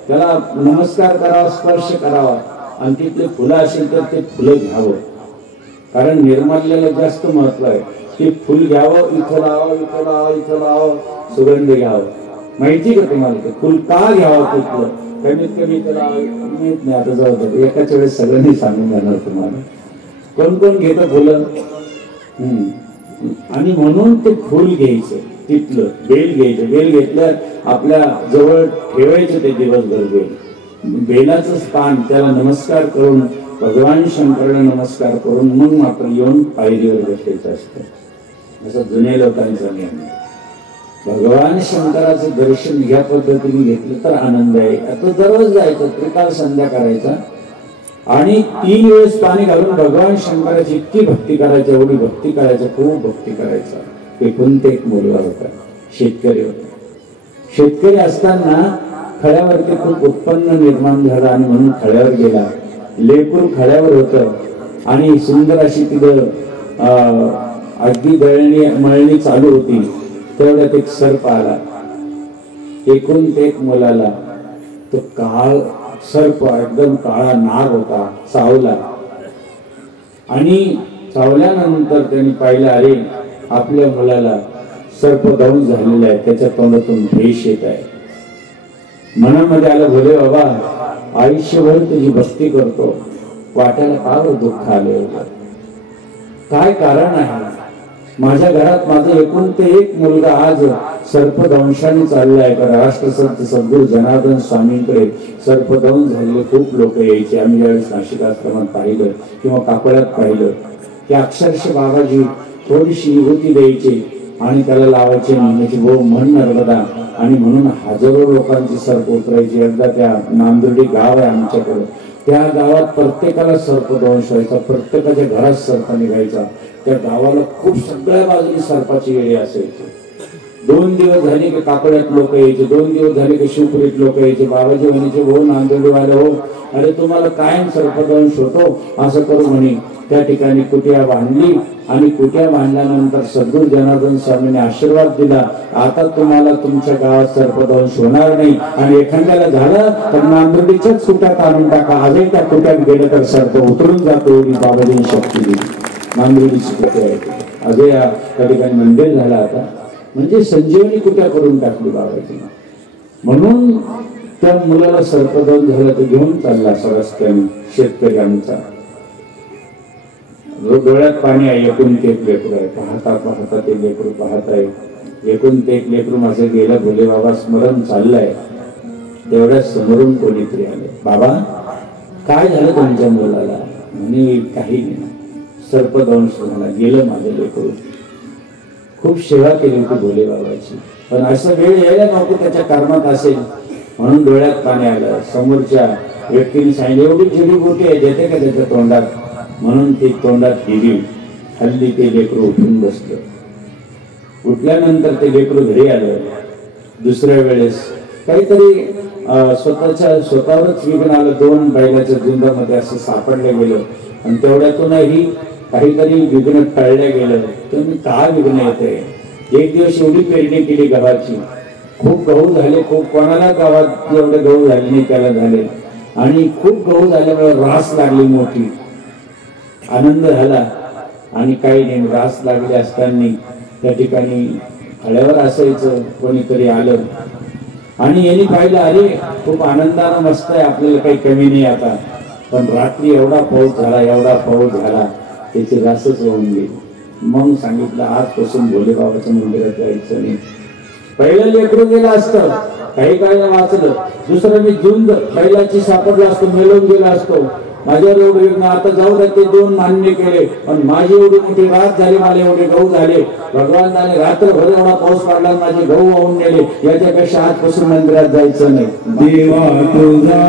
त्याला नमस्कार करावा, स्पर्श करावा. आणि तिथले फुलं असेल तर ते फुलं घ्यावं. कारण निर्माल्याला जास्त महत्व आहे. ते फुल घ्यावं, इथं लावावं, इथं लावावं, इथं लावावं, सुगंध घ्यावं. माहिती का तुम्हाला ते फुल का घ्यावं? तिथलं कमीत कमी त्याला माहित नाही. आता जाऊ एकाच वेळेस सगळ्यांनी सांगून जाणार तुम्हाला. कोण कोण घेतं फुलं? आणि म्हणून ते फुल घ्यायचं. तिथलं बेल घ्यायचं. बेल घेतलं आपल्या जवळ ठेवायचं ते दिवसभर. बेलाचं स्थान त्याला नमस्कार करून भगवान शंकराला नमस्कार करून मग मात्र येऊन पायरीवर बसायचं असतं. असं जुन्या लोकांचा नियम. भगवान शंकराचं दर्शन ह्या पद्धतीने घेतलं तर आनंद आहे. आता दररोज जायचं, त्रिकाळ संध्या करायचा आणि 3 वेळेस पाणी घालून भगवान शंकराची इतकी भक्ती करायची, एवढी भक्ती करायचं, खूप भक्ती करायचा. एकुलते एक मुलगा होता, शेतकरी होता. शेतकरी असताना खड्यावरती खूप उत्पन्न निर्माण झालं आणि म्हणून खड्यावर गेला. लेकरू खड्यावर होतं आणि सुंदर अशी तिथं अगदी मळणी चालू होती. तेवढ्यात एक सर्प आला. एकुलते एक मुलाला तो काळ सर्प एकदम काळा नाग होता, चावला. आणि चावल्यानंतर त्यांनी पाहिलं, अरे आपल्या मुलाला सर्प दंश झालेला आहे, त्याच्या तोंडातून भेष येत आहे. मनामध्ये आलं, भोले बाबा आयुष्यभर तुझी भक्ती करतो, वाट्याला का दुःख आले? काय कारण आहे? माझ्या घरात माझं एकुलते एक मुलगा आज सर्पदंशाने चाललाय. राष्ट्रसंत सद्गुरू जनार्दन स्वामींकडे सर्पदंश झालेले खूप लोक यायचे. आम्ही ज्यावेळेस नाशिक आश्रमात पाहिलं किंवा कापड्यात पाहिलं की अक्षरशः बाबाजी थोडीशी विभूती द्यायचे आणि त्याला लावायचे, म्हणायचे भो मन नर्मदा. आणि म्हणून हजारो लोकांची सर्प उतरायची. एकदा त्या नांदुर्डी गाव आहे आमच्याकडे, त्या गावात प्रत्येकाला सर्पदंश व्हायचा. प्रत्येकाच्या घरात सर्प निघायचा. त्या गावाला खूप सगळ्या बाजूने सर्पाची वेळी असायची. 2 दिवस झाले की काकड्यात लोक यायचे, 2 दिवस झाले की शिवपुरीत लोक यायचे. बाबाजी म्हणायचे, हो नांदेडवाले हो, अरे तुम्हाला कायम सर्पदंश होतो, असं करू म्हणे. त्या ठिकाणी कुटिया बांधली आणि कुटिया बांधल्यानंतर सद्गुरू जनार्दन स्वामीने आशीर्वाद दिला, आता तुम्हाला तुमच्या गावात सर्पदंश होणार नाही. आणि एखाद्याला झालं तर नांदुर्डीच्याच कुट्यात आणून टाका. आजही त्या कुट्यात गेलं तर सर्प उतरून जातो. बाबाजींनी शक्ती दिली. नांदुर्डीची कुट्या आहे, अजय त्या ठिकाणी मंदिर झालं आता. म्हणजे संजीवनी कुट्या करून टाकली बाबाजींनी. म्हणून त्या मुलाला सर्पदंश झाला तर घेऊन चालला रस्त्याने शेतकऱ्यांचा. डोळ्यात पाणी आहे. एकुलते एक लेकरू आहे. पाहता पाहता ते लेकरू पाहत आहे. एकुलते एक लेकरू माझं गेलं, भोले बाबा स्मरण चाललंय. तेवढ्या समोरून कोणीतरी आले, बाबा काय झालं तुमच्या मुलाला? म्हणे काही नाही, सर्पदंश झाला, गेलं माझं लेकरू. खूप सेवा केली होती भोले बाबाची, पण असं वेळ यायला नको त्याच्या कर्मात असेल म्हणून डोळ्यात पाणी आलं. समोरच्या व्यक्तीने सांगितलं, एवढी जडीबुटी आहे, देते का त्याच्या तोंडात? म्हणून ती तोंडात दिली. हल्ली ते लेकरू उठून बसलं. उठल्यानंतर ते लेकरू घरी आलं. दुसऱ्या वेळेस काहीतरी स्वतःवरच विघ्न आलं. 2 बैलाच्या झुंडामध्ये असं सापडलं गेलं आणि तेवढ्यातूनही काहीतरी विघ्न टळल्या गेलं. तर काय विघ्न येते? एक दिवस एवढी पेरणी केली गव्हाची, खूप गहू झाले, खूप कोणाला गावात एवढे गहू झाले नाही त्याला झाले. आणि खूप गहू झाल्यामुळे रास लागली मोठी. आनंद झाला आणि काही नाही. रास लागले असताना त्या ठिकाणी खड्यावर असायचं, कोणीतरी आलं आणि यांनी पाहिलं, अरे खूप आनंदानं मस्त आहे, आपल्याला काही कमी नाही आता. पण रात्री एवढा पाऊस झाला, एवढा पाऊस झाला, त्याची रासच होऊन गेली. मग सांगितलं, आजपासून भोले बाबाच्या मंदिरात जायचं नाही. पहिलं लेकरू गेलं असतं, काही काळाला वाचलं. दुसरं मी झुंज बैलाची सापडला असतो, मेलून गेला असतो. माझ्यावर एवढे विघ्न आता जाऊ द्या ते दोन मान्य केले पण माझी एवढी मोठी रात झाली मला एवढे गहू झाले भगवंताने रात्रभर एवढा पाऊस पडला माझे गहू वाहून गेले याच्यापेक्षा आजपासून मंदिरात जायचं नाही देवा तुझा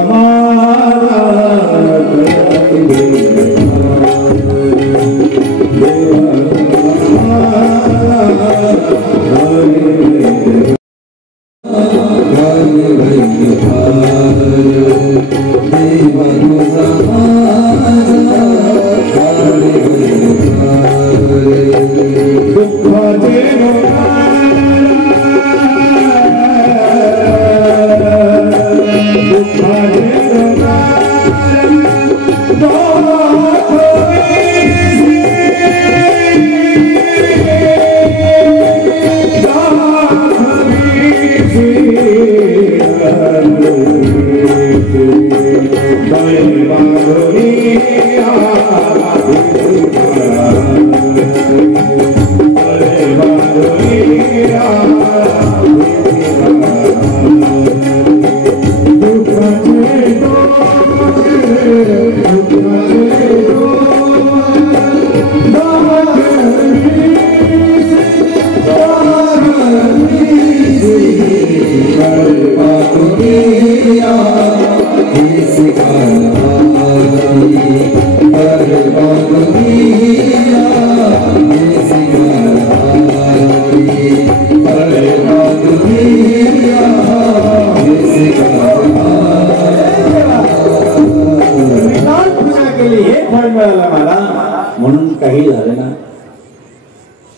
म्हणून काही झालं ना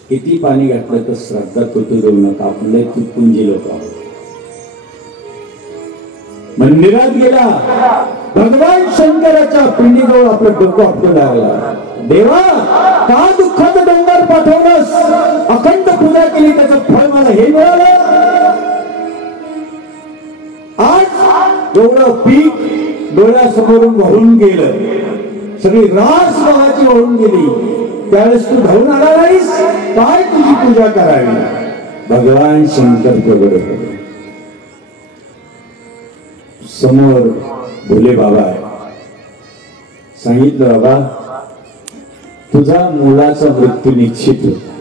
किती पाणी घातलं तर श्रद्धा तुटू देऊ नका आपण लय तुटपुंजी लोक आहोत मंदिरात गेला भगवान शंकराच्या पिंडीजवळ आपलं डोकं आपलं लागला देवा का दुःखाचं डोंगर पाठवलंस अखंड पूजा केली त्याचं फळ मला हे मिळालं आज एवढं पीक डोळ्यासमोरून वाहून गेलं सगळी रास भावाची वाहून गेली त्यावेळेस तू धावून आला नाहीस काय तुझी पूजा करावी भगवान शंकर प्रगट झाले समोर भोले बाबा आहे सांगितलं बाबा तुझा मुलाचा मृत्यू निश्चित होता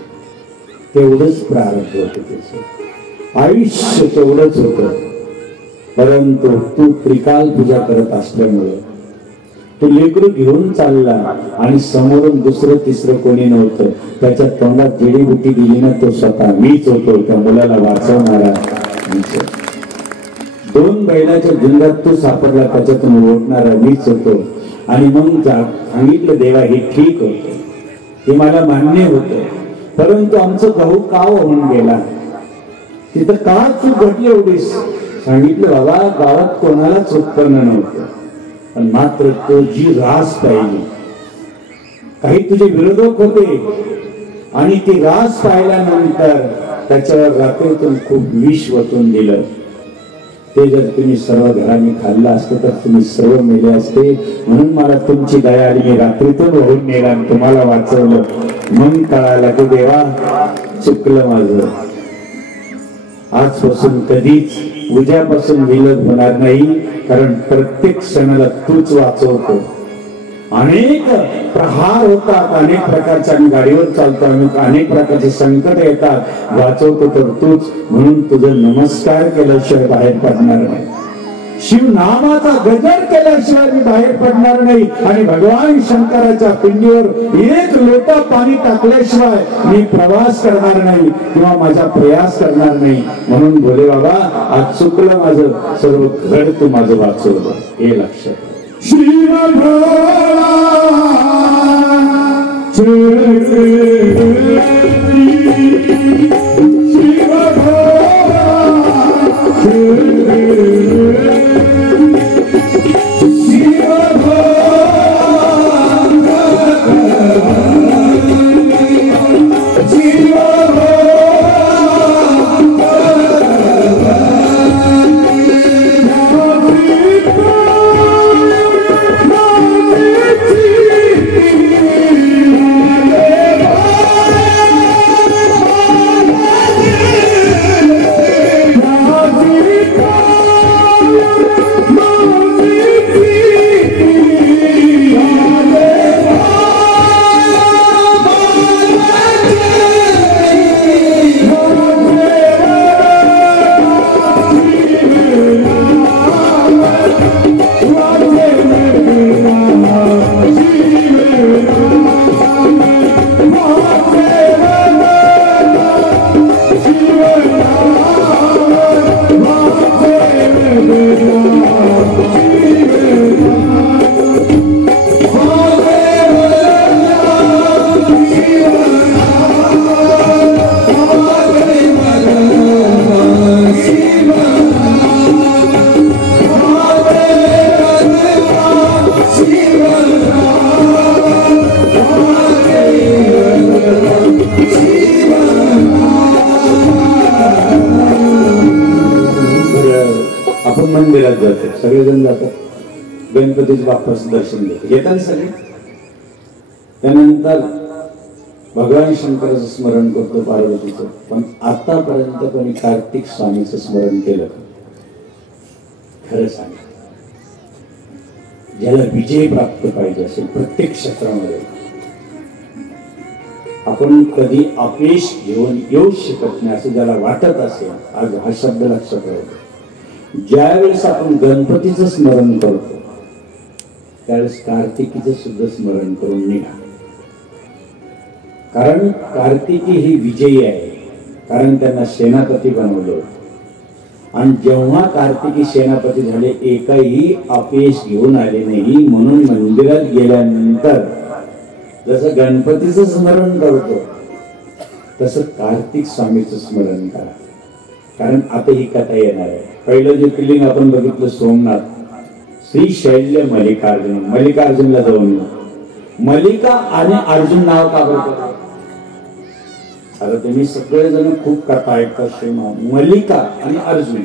तेवढंच प्रारंभ होत त्याचं आयुष्य तेवढंच होत परंतु तू त्रिकाल पूजा करत असल्यामुळे तू लेकरू घेऊन चालला आणि समोरून दुसरं तिसरं कोणी नव्हतं त्याच्या तोंडात जडीबुटी दिली ना तो स्वतः मीच होतो त्या मुलाला वाचवणारा मीच दोन बैलाच्या झुंडात तू सापडला त्याच्यातून ओढणारा मीच होतो आणि मग सांगितलं देवा हे ठीक होतं हे मला मान्य होतं परंतु आमचं गहू का होऊन गेला तिथं का चूक घडली एवढीच सांगितलं बाबा गावात कोणालाच उत्पन्न नव्हतं पण मात्र तो जी रास पाहिली काही तुझे विरोधक होते आणि ती रास पाहिल्यानंतर त्याच्यावर रात्रीतून खूप विष वतून दिलं ते जर तुम्ही सर्व घरांनी खाल्लं असतं तर तुम्ही सर्व मेले असते म्हणून मला तुमची दया आली मी रात्रीतून वाहून नेला आणि तुम्हाला वाचवलं मग कळालं की देवा चुकलं माझं आजपासून कधीच उद्यापासून विलग होणार नाही कारण प्रत्येक क्षणाला तूच वाचवतो अनेक प्रहार होतात अनेक प्रकारच्या गाडीवर चालतो अनेक प्रकारचे संकट येतात वाचवतो तर तूच म्हणून तुझं नमस्कार केल्याशिवाय बाहेर पडणार नाही शिव नामाचा गजर केल्याशिवाय मी बाहेर पडणार नाही आणि भगवान शंकराच्या पिंडीवर एक लोटा पाणी टाकल्याशिवाय मी प्रवास करणार नाही किंवा माझा प्रयास करणार नाही म्हणून भोले बाबा आज चुकलं माझं सर्व घड तू माझं वाचवलं हे लक्षात शिव जातात, सगळेजण जातात गणपतीच्या बाप्पाचं दर्शन घेतात, येतात सगळे. त्यानंतर भगवान शंकराचं स्मरण करतो, पार्वतीचं. पण आतापर्यंत कोणी कार्तिक स्वामीचं स्मरण केलं? खरं सांग, ज्याला विजय प्राप्त पाहिजे असेल प्रत्येक क्षेत्रामध्ये, आपण कधी अपयश घेऊन येऊ शकत नाही असं ज्याला वाटत असेल, आज हा शब्द लक्षात ठेवा. ज्यावेळेस आपण गणपतीचं स्मरण करतो त्यावेळेस कार्तिकीचं सुद्धा स्मरण करून निघा. कारण कार्तिकी ही विजयी आहे, कारण त्यांना सेनापती बनवलं. आणि जेव्हा कार्तिकी सेनापती झाले, एकही अपयश घेऊन आले नाही. म्हणून मंदिरात गेल्यानंतर जसं गणपतीचं स्मरण करतो तसं कार्तिक स्वामीचं स्मरण करा. कारण आता ही कथा येणार आहे. पहिलं ज्योतिर्लिंग आपण बघितलं सोमनाथ, श्रीशैल्य मल्लिकार्जुन. मल्लिकार्जुनला जाऊन मल्लिका आणि अर्जुन नाव का बरं? आता तुम्ही सगळेजण खूप कथा ऐकतात, मल्लिका आणि अर्जुन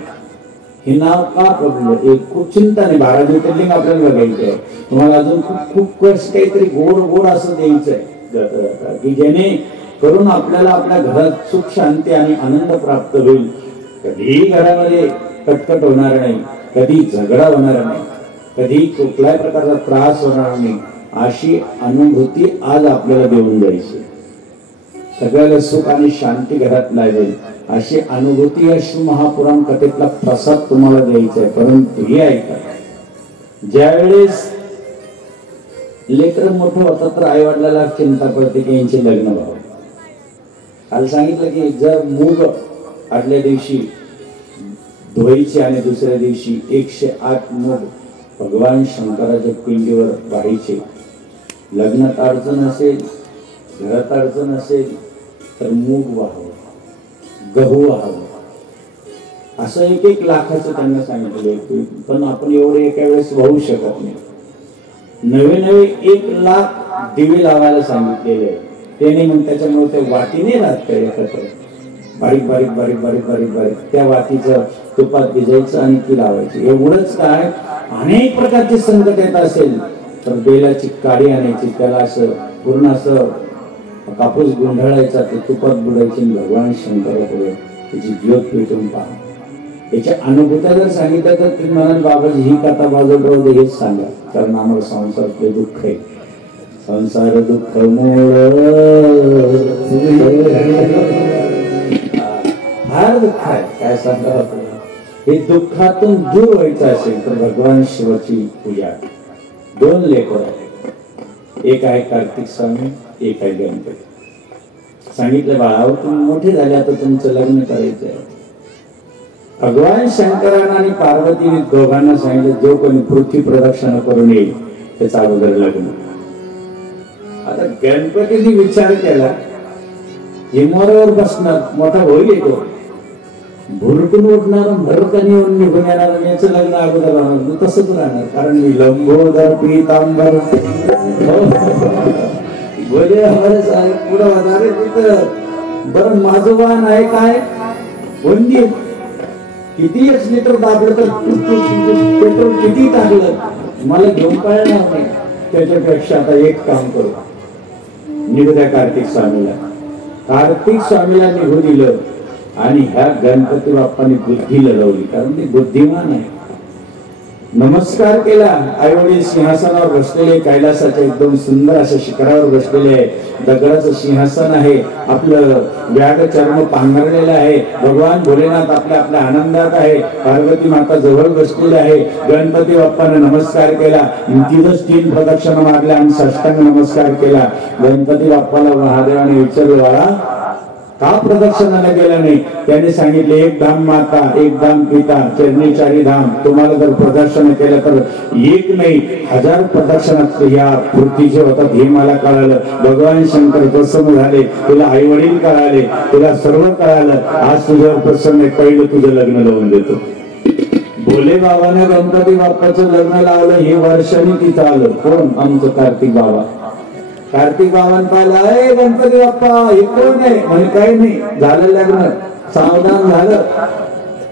हे नाव का पडलं? एक खूप चिंता नाही. 12 ज्योतिर्लिंग आपल्याला बघायचं आहे. तुम्हाला अजून खूप खूप वर्ष काहीतरी गोड गोड असं द्यायचंय की जेणे करून आपल्याला आपल्या घरात सुख शांती आणि आनंद प्राप्त होईल. कधीही घरामध्ये कटकट होणार नाही, कधी झगडा होणार नाही, कधी कुठल्याही प्रकारचा त्रास होणार नाही, अशी अनुभूती आज आपल्याला देऊन जायची. सगळ्याला सुख आणि शांती घरात लागेल अशी अनुभूती या शिव महापुराण कथेतला प्रसाद तुम्हाला द्यायचा आहे. परंतु हे ऐका, ज्यावेळेस लेकर मोठं होतं तर आई वडिलांना चिंता पडते की यांचे लग्न व्हावं. काल सांगितलं की जर मूग आदल्या दिवशी धुवायचे आणि दुसऱ्या दिवशी 108 मूग भगवान शंकराच्या पिंडीवर वाहायचे. लग्नात अडचण असेल, घरात अडचण असेल तर मूग व्हावं, गहू व्हावं, असं 1-1 लाखाचं त्यांना सांगितलं. पण आपण एवढे एका वेळेस वाहू शकत नाही. नवे 1 लाख दिवे लावायला सांगितलेले आहे. त्याने मग त्याच्यामुळे ते वाटीने राहत काय एकत्र बारीक बारीक बारीक बारीक बारीक बारीक त्या वातीचं तुपात भिजायचं आणि ती लावायची. एवढंच काय, अनेक प्रकारचे संकट येत असेल तर बेलाची काडी आणायची, त्याला असं पूर्ण असं कापूस गुंढाळायचा, ते तुपात बुडायचे, भगवान शंकरापुढे त्याची ज्योत पेटून पहा. याच्या अनुभूत्या जर सांगितलं तर तुम्ही म्हणाल बाबाजी ही कथा बाजूला राहू दे, हेच सांगा. कारण आम्हाला संसारातले दुःख आहे, संसार दुःख मूळ फार दुःख आहे. काय सांगा, हे दुःखातून दूर व्हायचं असेल तर भगवान शिवाची पूजा. 2 लेकर आहेत, एक आहे कार्तिक स्वामी, एक आहे गणपती. सांगितलं बाळावर तुम्ही मोठे झाले, आता तुमचं लग्न करायचंय. भगवान शंकरांना आणि पार्वतीने दोघांना सांगितलं जो कोणी पृथ्वी प्रदक्षिणा करून येईल त्याचा अगोदर लग्न. आता गणपतीने विचार केला, हिमवरावर बसणार, मोठा होईल येतो, भुरकून उठणार, भरकणी येऊन निघून येणार, आणि याचं लग्न अगोदर राहणार. तसंच राहणार, कारण मी लंबोदर पीतांबर बोले हमारे साहेब पुढं वाजारे तिथं बरं माझं वाहन आहे काय बंदी. किती लिटर दाबलं तर पेट्रोल किती टाकलं मला घेऊन पाळणार नाही. त्याच्यापेक्षा आता एक काम करू, निघू द्या कार्तिक स्वामीला. कार्तिक स्वामीला निघू दिलं आणि ह्या गणपती बाप्पाने बुद्धी लढवली, कारण ती बुद्धिमान आहे. नमस्कार केला. आई वडील सिंहासनावर बसलेले, कैलासाच्या एकदम सुंदर अशा शिखरावर बसलेले आहे. दगडाचं सिंहासन आहे, आपलं व्याघ चर्म पांघरलेलं आहे. भगवान भोलेनाथ आपल्या आपल्या आनंदात आहे. पार्वती माता जवळ बसलेली आहे. गणपती बाप्पाने नमस्कार केला, तिथंच 3 प्रदक्षिणा मारल्या आणि साष्टांग नमस्कार केला. गणपती बाप्पाला महादेवाने विचारलं, बाळा का प्रदक्षिणाला गेला नाही? त्याने सांगितले, 1 धाम माता, 1 धाम पिता, चरणी 4 धाम. तुम्हाला जर प्रदक्षिणा केलं तर 1 नाही 1000 प्रदक्षिणात या पृथ्वीचे होतात, हे मला कळालं. भगवान शंकर प्रसन्न झाले, तुला आई वडील कळाले, तुला सर्व कळालं. आज तुझ्यावर प्रसन्न आहे, पहिलं तुझं लग्न लावून देतो. भोले बाबाने गणपती बाप्पाचं लग्न लावलं. हे वर्षाने तिथं आलं. कोण? आमचं कार्तिक बाबा. कार्तिक बाबांना पाहिलं, गणपती बाप्पा हे कोण आहे? म्हणजे काही नाही, झालं लग्न, सावधान झालं.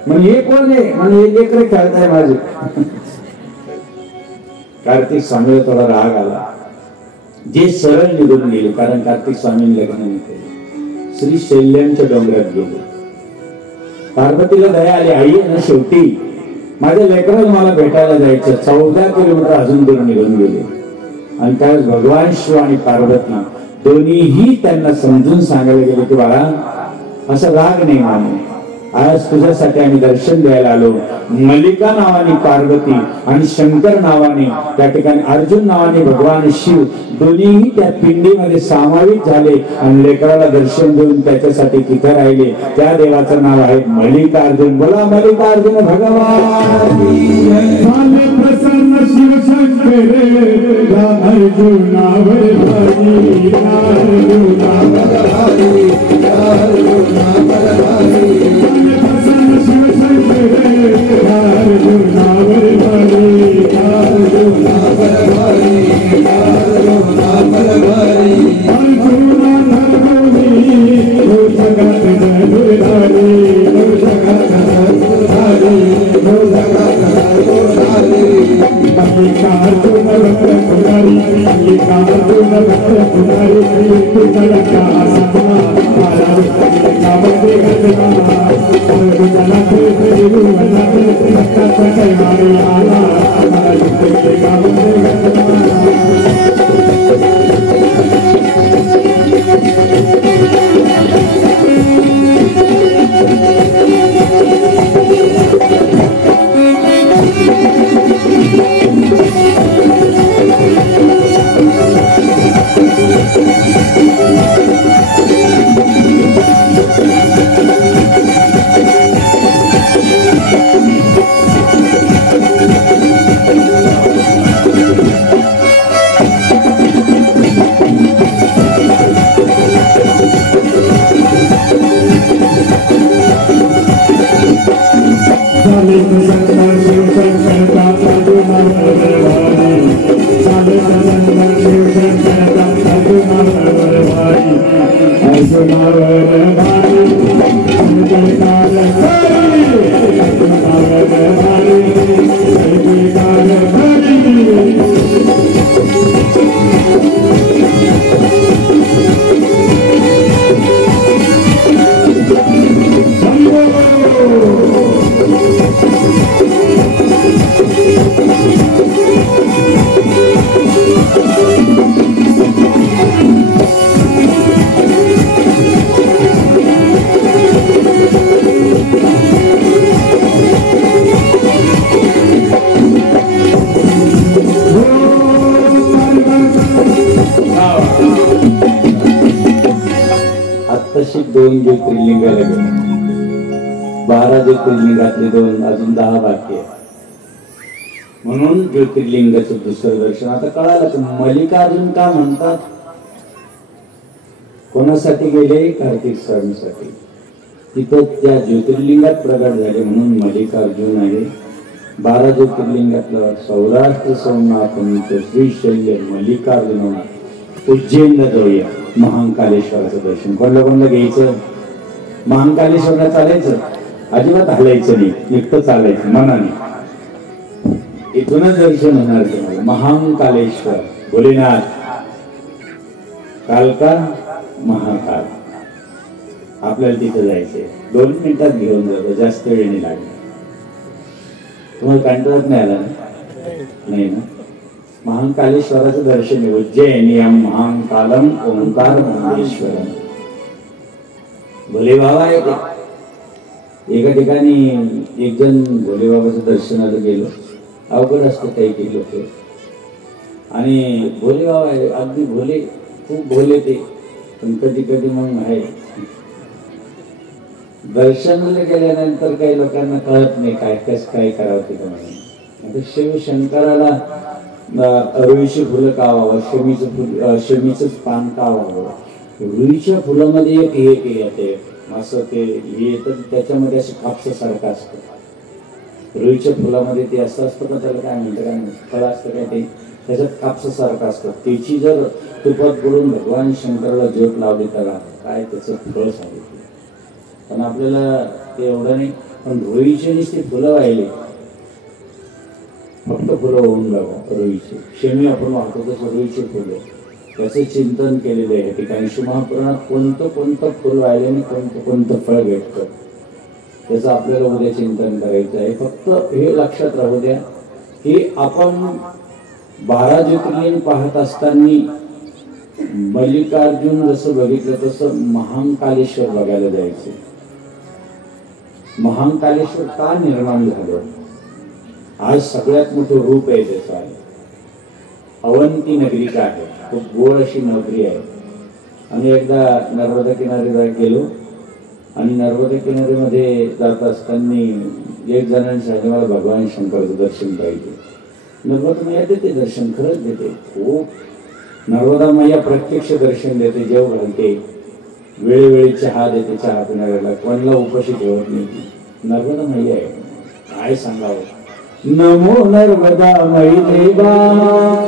म्हणजे हे कोण आहे म्हणजे लेकर खेळताय माझे. कार्तिक स्वामीला थोडा राग आला, जे सरळ निघून गेले, कारण कार्तिक स्वामी लग्न नाही केले, श्री शैल्यांच्या डोंगरात गेले. पार्वतीला दया आली, आई ना शेवटी माझ्या लेकराला मला भेटायला जायचं. 14 किलोमीटर अजून दूर निघून गेले. आणि त्यावेळेस भगवान शिव आणि पार्वती दोन्हीही त्यांना समजून सांगायला गेले की बाळा असं राग नाही माने, आज तुझ्यासाठी आम्ही दर्शन द्यायला आलो. मल्लिका नावाने पार्वती आणि शंकर नावाने त्या ठिकाणी अर्जुन नावाने भगवान शिव दोन्हीही त्या पिंडीमध्ये समावित झाले आणि लेकराला दर्शन देऊन त्याच्यासाठी तिथे राहिले. त्या देवाचं नाव आहे मल्लिकार्जुन. बोला मल्लिकार्जुन भगवान. प्रसन्न शिव शंकर अर्जुनावर भारी, अर्जुनावर भारी, अर्जुनावर भारी. प्रसन्न शिव शंकर अर्जुनावर भारी, अर्जुनावर भारी, अर्जुनावर भारी. अर्जुना धर्मोनी हो जगत धर्मधारी, हो जगत धर्मधारी, हो जगत धर्मधारी. मल्लिकार्जुन भक्त पुजारी, मल्लिकार्जुन भक्त पुजारी. तुझला का सपना आला कामते घटना, अर्जुनाला देवना भक्ताचा कैवारी आला, आला तुझे कामते घटना. दोन ज्योतिर्लिंगाला गेले, 12 ज्योतिर्लिंगातले 2, अजून 10 बाकी आहे. म्हणून ज्योतिर्लिंगाचं दुसरं दर्शन. आता कळालं की मल्लिकार्जुन का म्हणतात. कोणासाठी गेले? कार्तिक स्वामीसाठी. तिथं त्या ज्योतिर्लिंगात प्रगट झाले म्हणून मल्लिकार्जुन आहे. 12 ज्योतिर्लिंगातलं सौराष्ट्र सोमनाथ श्री शैल्य मल्लिकार्जुन. उज्जैनला जाऊया, महाकालेश्वराचं दर्शन. कोणलं घ्यायचं? महाकालेश्वरला चालायचं, अजिबात हलायचं नाही, नुसतं चालायचं मनाने. इथूनच दर्शन होणार तुम्हाला. महाकालेश्वर भोलेनाथ, कालका महाकाल. आपल्याला तिथे जायचंय. 2 मिनिटात घेऊन जातो, जास्त वेळ नाही लागणार. तुम्हाला कंटाळत नाही आला नाही ना? महाकालेश्वराचं दर्शन. उज्जैन महाकालम ओंकार महेश्वरम. भोले बाबा आहे. एका ठिकाणी एक जण भोले बाबाचं दर्शनाला गेलो. अवघड असतं काही काही लोक. आणि भोले बाबा आहे, अगदी भोले, खूप भोले ते. पण कधी कधी मग आहे दर्शनाला गेल्यानंतर काही लोकांना कळत नाही काय कसं काय करावं तिथं. म्हणून शिवशंकराला रुईची फुलं का व्हावं, शमीचं पान का व्हावं. रुईच्या फुलामध्ये एक येते असं ते येतं, त्याच्यामध्ये असं कापसासारखं असतं. रुईच्या फुलामध्ये ते असं असतं का, त्याला काय म्हणतं काय फळ असतं काय ते, त्याच्यात कापसासारखं असतं. त्याची जर तुपात बुडून भगवान शंकराला ज्योत लावली त्याला काय त्याचं फळ सांगितलं. पण आपल्याला ते एवढं नाही. पण रोईचे नुसते फुलं वाहिले, फक्त फुलं होऊन बघा रोईचे. शेमी आपण वाहतो तसं रोईचे फुलं, त्याचं चिंतन केलेलं आहे या ठिकाणी. शिवमहापुराणात कोणतं कोणतं फुल वाहिल्याने कोणतं कोणतं फळ भेटतं त्याचं आपल्याला उद्या चिंतन करायचं आहे. फक्त हे लक्षात राहू द्या की आपण 12 ज्योतिर्लिंग पाहत असताना मल्लिकार्जुन जसं बघितलं तसं महाकालेश्वर बघायला जायचं. महाकालेश्वर का निर्माण झालं? आज सगळ्यात मोठं रूप आहे त्याचं आहे. अवंती नगरी का आहे, खूप गोड अशी नगरी आहे. आम्ही एकदा नर्मदा किनारीला गेलो आणि नर्मदा किनारीमध्ये जात असताना एक जणांनी सांगितलं मला भगवान शंकराचं दर्शन पाहिजे. नर्मदा मैया देते दर्शन, खरंच देते. खूप नर्मदा मैया प्रत्यक्ष दर्शन देते, जेव घालते, वेळोवेळी चहा देते, चहा पिणाऱ्याला कोणाला उपाशी ठेवत नाही. नर्मदा मैया आहे, काय सांगावं. नमो नर्मदा मयी देवा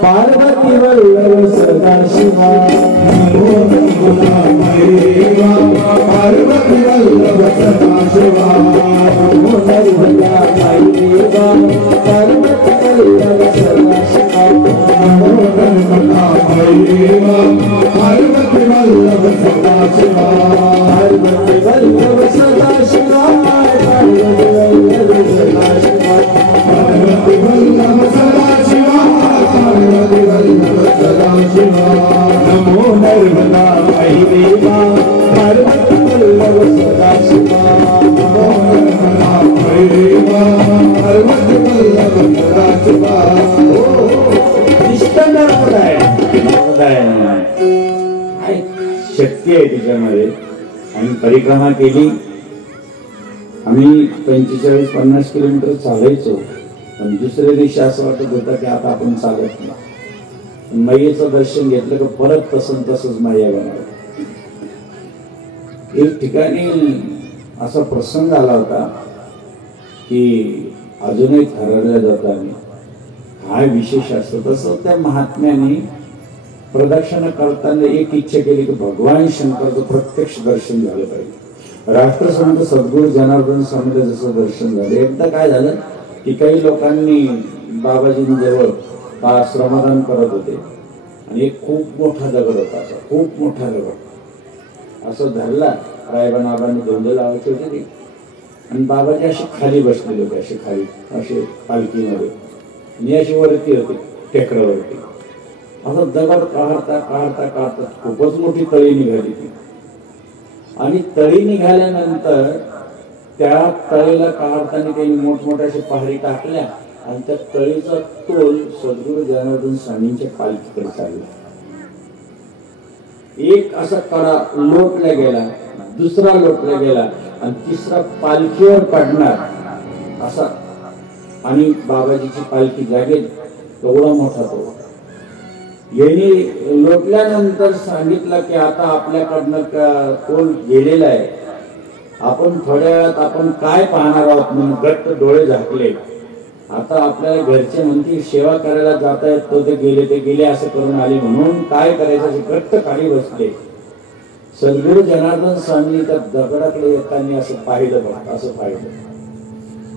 पार्वती वल्लभ सदाशिवा. नमो नर्मदा मयी देवा पार्वती वल्लभ सदाशिवा. नमो नर्मदा मयी देवा पार्वती वल्लभ सदाशिवा. नमो नर्मदा मयी देवा पार्वती वल्लभ सदाशिवा. पार्वती वल्लभ सदाशिवा. पार्वती वल्लभ सदाशिवा. पार्वती वल्लभ सदाशिवा. पार्वती वल्लभ सदाशिवा. नमो नर्मदा मयी देवा पार्वती वल्लभ सदाशिवा. नमो नर्मदा मयी देवा पार्वती वल्लभ सदाशिवा. नर्मदा आहे, काय शक्ती आहे तिच्यामध्ये. आणि परिक्रमा केली. आम्ही 45-50 किलोमीटर चालायचो, पण दुसऱ्या दिवशी असं वाटत होतं की आता आपण चालत नाही. मैयेचं दर्शन घेतलं की परत तसंच मैया बनवलं. एक ठिकाणी असा प्रसंग आला होता की अजूनही ठरवल्या जाताना काय विशेष असतं तसं त्या महात्म्याने प्रदक्षिणा करताना एक इच्छा केली की भगवान शंकरचं प्रत्यक्ष दर्शन झालं पाहिजे. राष्ट्रसंत सद्गुरू जनार्दन स्वामीचं जसं दर्शन झालं. एकदा काय झालं की काही लोकांनी बाबाजींजवळ श्रमदान करत होते आणि एक खूप मोठा दगड होता, असा खूप मोठा दगड असं धरला. रायबाबांनी धोंड लावायचे होते ते, आणि बाबाजी असे खाली बसलेले होते, असे खाली असे पालखीमध्ये, आणि अशी वरती होते टेकडावरती. असं दगड काढता काढता काढता खूपच मोठी तळी निघाली ती. आणि तळी निघाल्यानंतर त्या तळीला काढताना त्यांनी मोठमोठ्या अशा पहारी टाकल्या आणि त्या तळीचा तोल सद्गुरू जनार्दन स्वामींच्या पालखीकडे चालला. एक असा कडा लोटला गेला, दुसरा लोटला गेला आणि तिसरा पालखीवर पडणार असा, आणि बाबाजीची पालखी जागेल एवढा मोठा तो. यांनी लोटल्यानंतर सांगितलं की आता आपल्याकडनं तोल गेलेला आहे, आपण थोड्या वेळात आपण काय पाहणार आहोत म्हणून गट्ट डोळे झाकले. आता आपल्याला घरचे म्हणतील सेवा करायला जात आहेत, तो ते गेले असं करून आले, म्हणून काय करायचं असे घट्ट खाली बसले. सद्गुरू जनार्दन स्वामी त्या दगडाकडे येताना असं पाहिलं बघ, असं पाहिलं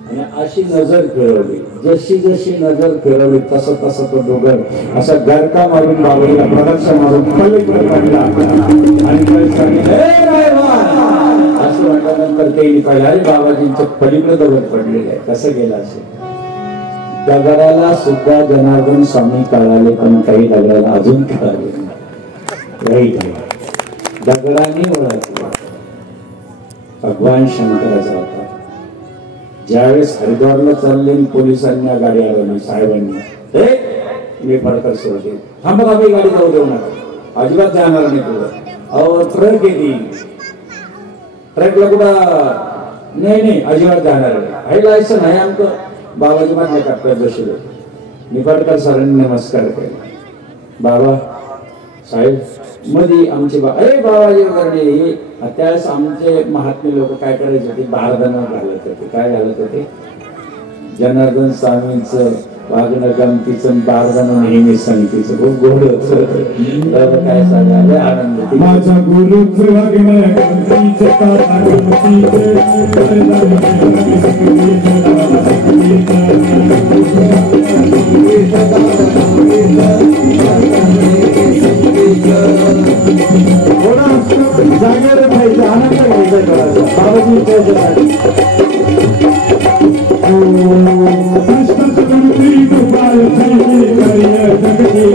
आणि अशी नजर फिरवली. जशी जशी नजर फिरवली तसं तसं तो डोंगर असा गरका मारून बाबाजीला प्रदक्षिणा मारून पलीकडे काढला आणि असं वाटल्यानंतर ते पाहिलं अरे बाबाजींच्या पलीकडे दगड पडलेले आहे. कसं गेलं असेल? दगडाला सुद्धा जनार्दन स्वामी कळाले, पण काही दगडाला अजून कळाले नाही. दगडाने ओळखले भगवान शंकराचा होता. ज्यावेळेस हरिद्वारला चालले पोलिसांनी गाडी अडवली, साहेबांनी मी फडकर सोडते, थांबा थांबा गाडी जाऊ देऊ नका, अजिबात जाणार नाही तुला. अहो ट्रक येते, ट्रकला कुठं नाही अजिबात जाणार नाही, लायसन आहे आमचं. बाबाजी माझ्या टप्प्यात बसले. निफाडकर सरांनी नमस्कार केला. बाबा साहेब मध्ये आमचे अरे बाबाजी वगैरे. त्यावेळेस आमचे महात्मे लोक काय करायचे होते, बारदाना घालत होते. काय घालत होते? जनार्दन स्वामींचं वागणं गमतीचं बारदानं नेहमी सांगतीचं खूप गोड होतं काय सांगायला आनंद माझ्या गुरुच वागणं गमतीचं तारा गमतीचं जागेवर पाहिजे आनंद घ्यायचा करायचा बाबाजी कृष्णाचं गणपती गोपाळ कार्य जगती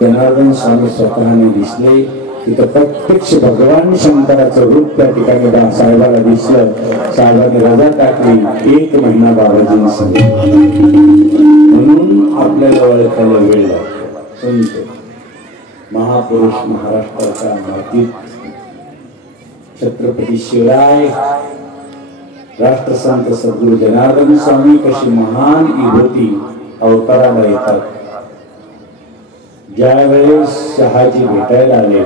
जनार्दन स्वामी स्वतःने दिसले. तिथं प्रत्यक्ष भगवान शंकराचं रूप त्या ठिकाणी साहेबाला दिसलं. साहेबांनी रजा टाकली. 1 महिना बाबाजींनी सांगितलं. म्हणून आपल्याला ओळखायला वेळ लागतो. संत महापुरुष महाराष्ट्राच्या मातीत छत्रपती शिवराय राष्ट्रसंत सद्गुरू जनार्दन स्वामी कशी महान विभूती अवताराला येतात. ज्या वेळेस शहाजी भेटायला आले,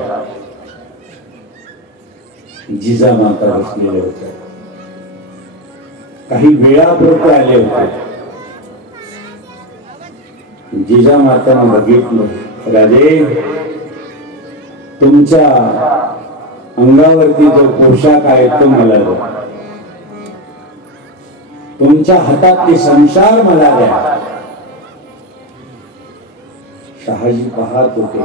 जिजामाता बसलेले होते. काही वेळापुरते आले होते. जिजामाताने बघितलं, राजे तुमच्या अंगावरती जो पोशाख आहे तो मला द्या, तुमच्या हातातले संसार मला द्या. शहाजी पाहत होते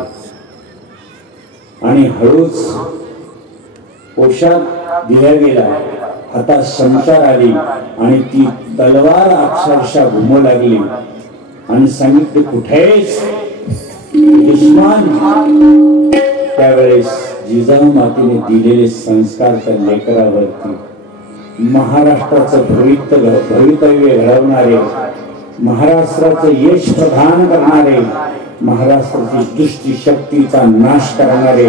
आणि हळूच पोशाख दिला गेला. हातात संसार आली आणि ती तलवार अक्षरशः घुमू लागली आणि सांगितले, कुठेच दुश्मन. त्यावेळेस जिजामातेने दिलेले संस्कार त्या लेकरावरती महाराष्ट्राचं भवितव्य घडवणारे, महाराष्ट्राचं यश प्रदान करणारे, महाराष्ट्राची दुष्ट शक्तीचा नाश करणारे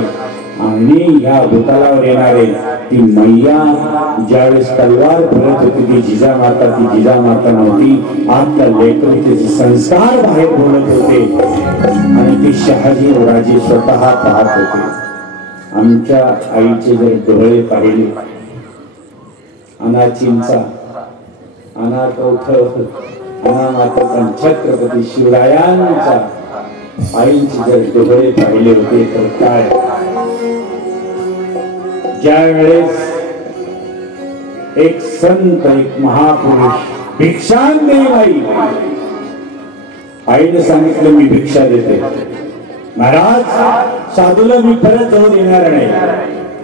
आणि या भूतालावर येणारे ती मैया ज्यावेळेस तलवार फिरत होती ती जिजामाता नव्हती. आपल्या लेकरीचे संस्कार बाहेर बोलत होते आणि ती शहाजी राजे स्वतः पाहत होते. आमच्या आईचे जर डोळे पाहिले, अनाचींचा अनाकौठ अनामाता पण छत्रपती शिवरायांचा आईचे जर डोळे पाहिले होते तर काय. ज्या वेळेस एक संत, एक महापुरुष भिक्षान देईल आई, आईने सांगितलं मी भिक्षा देते. महाराज साधूला मी परत जाऊ देणार नाही,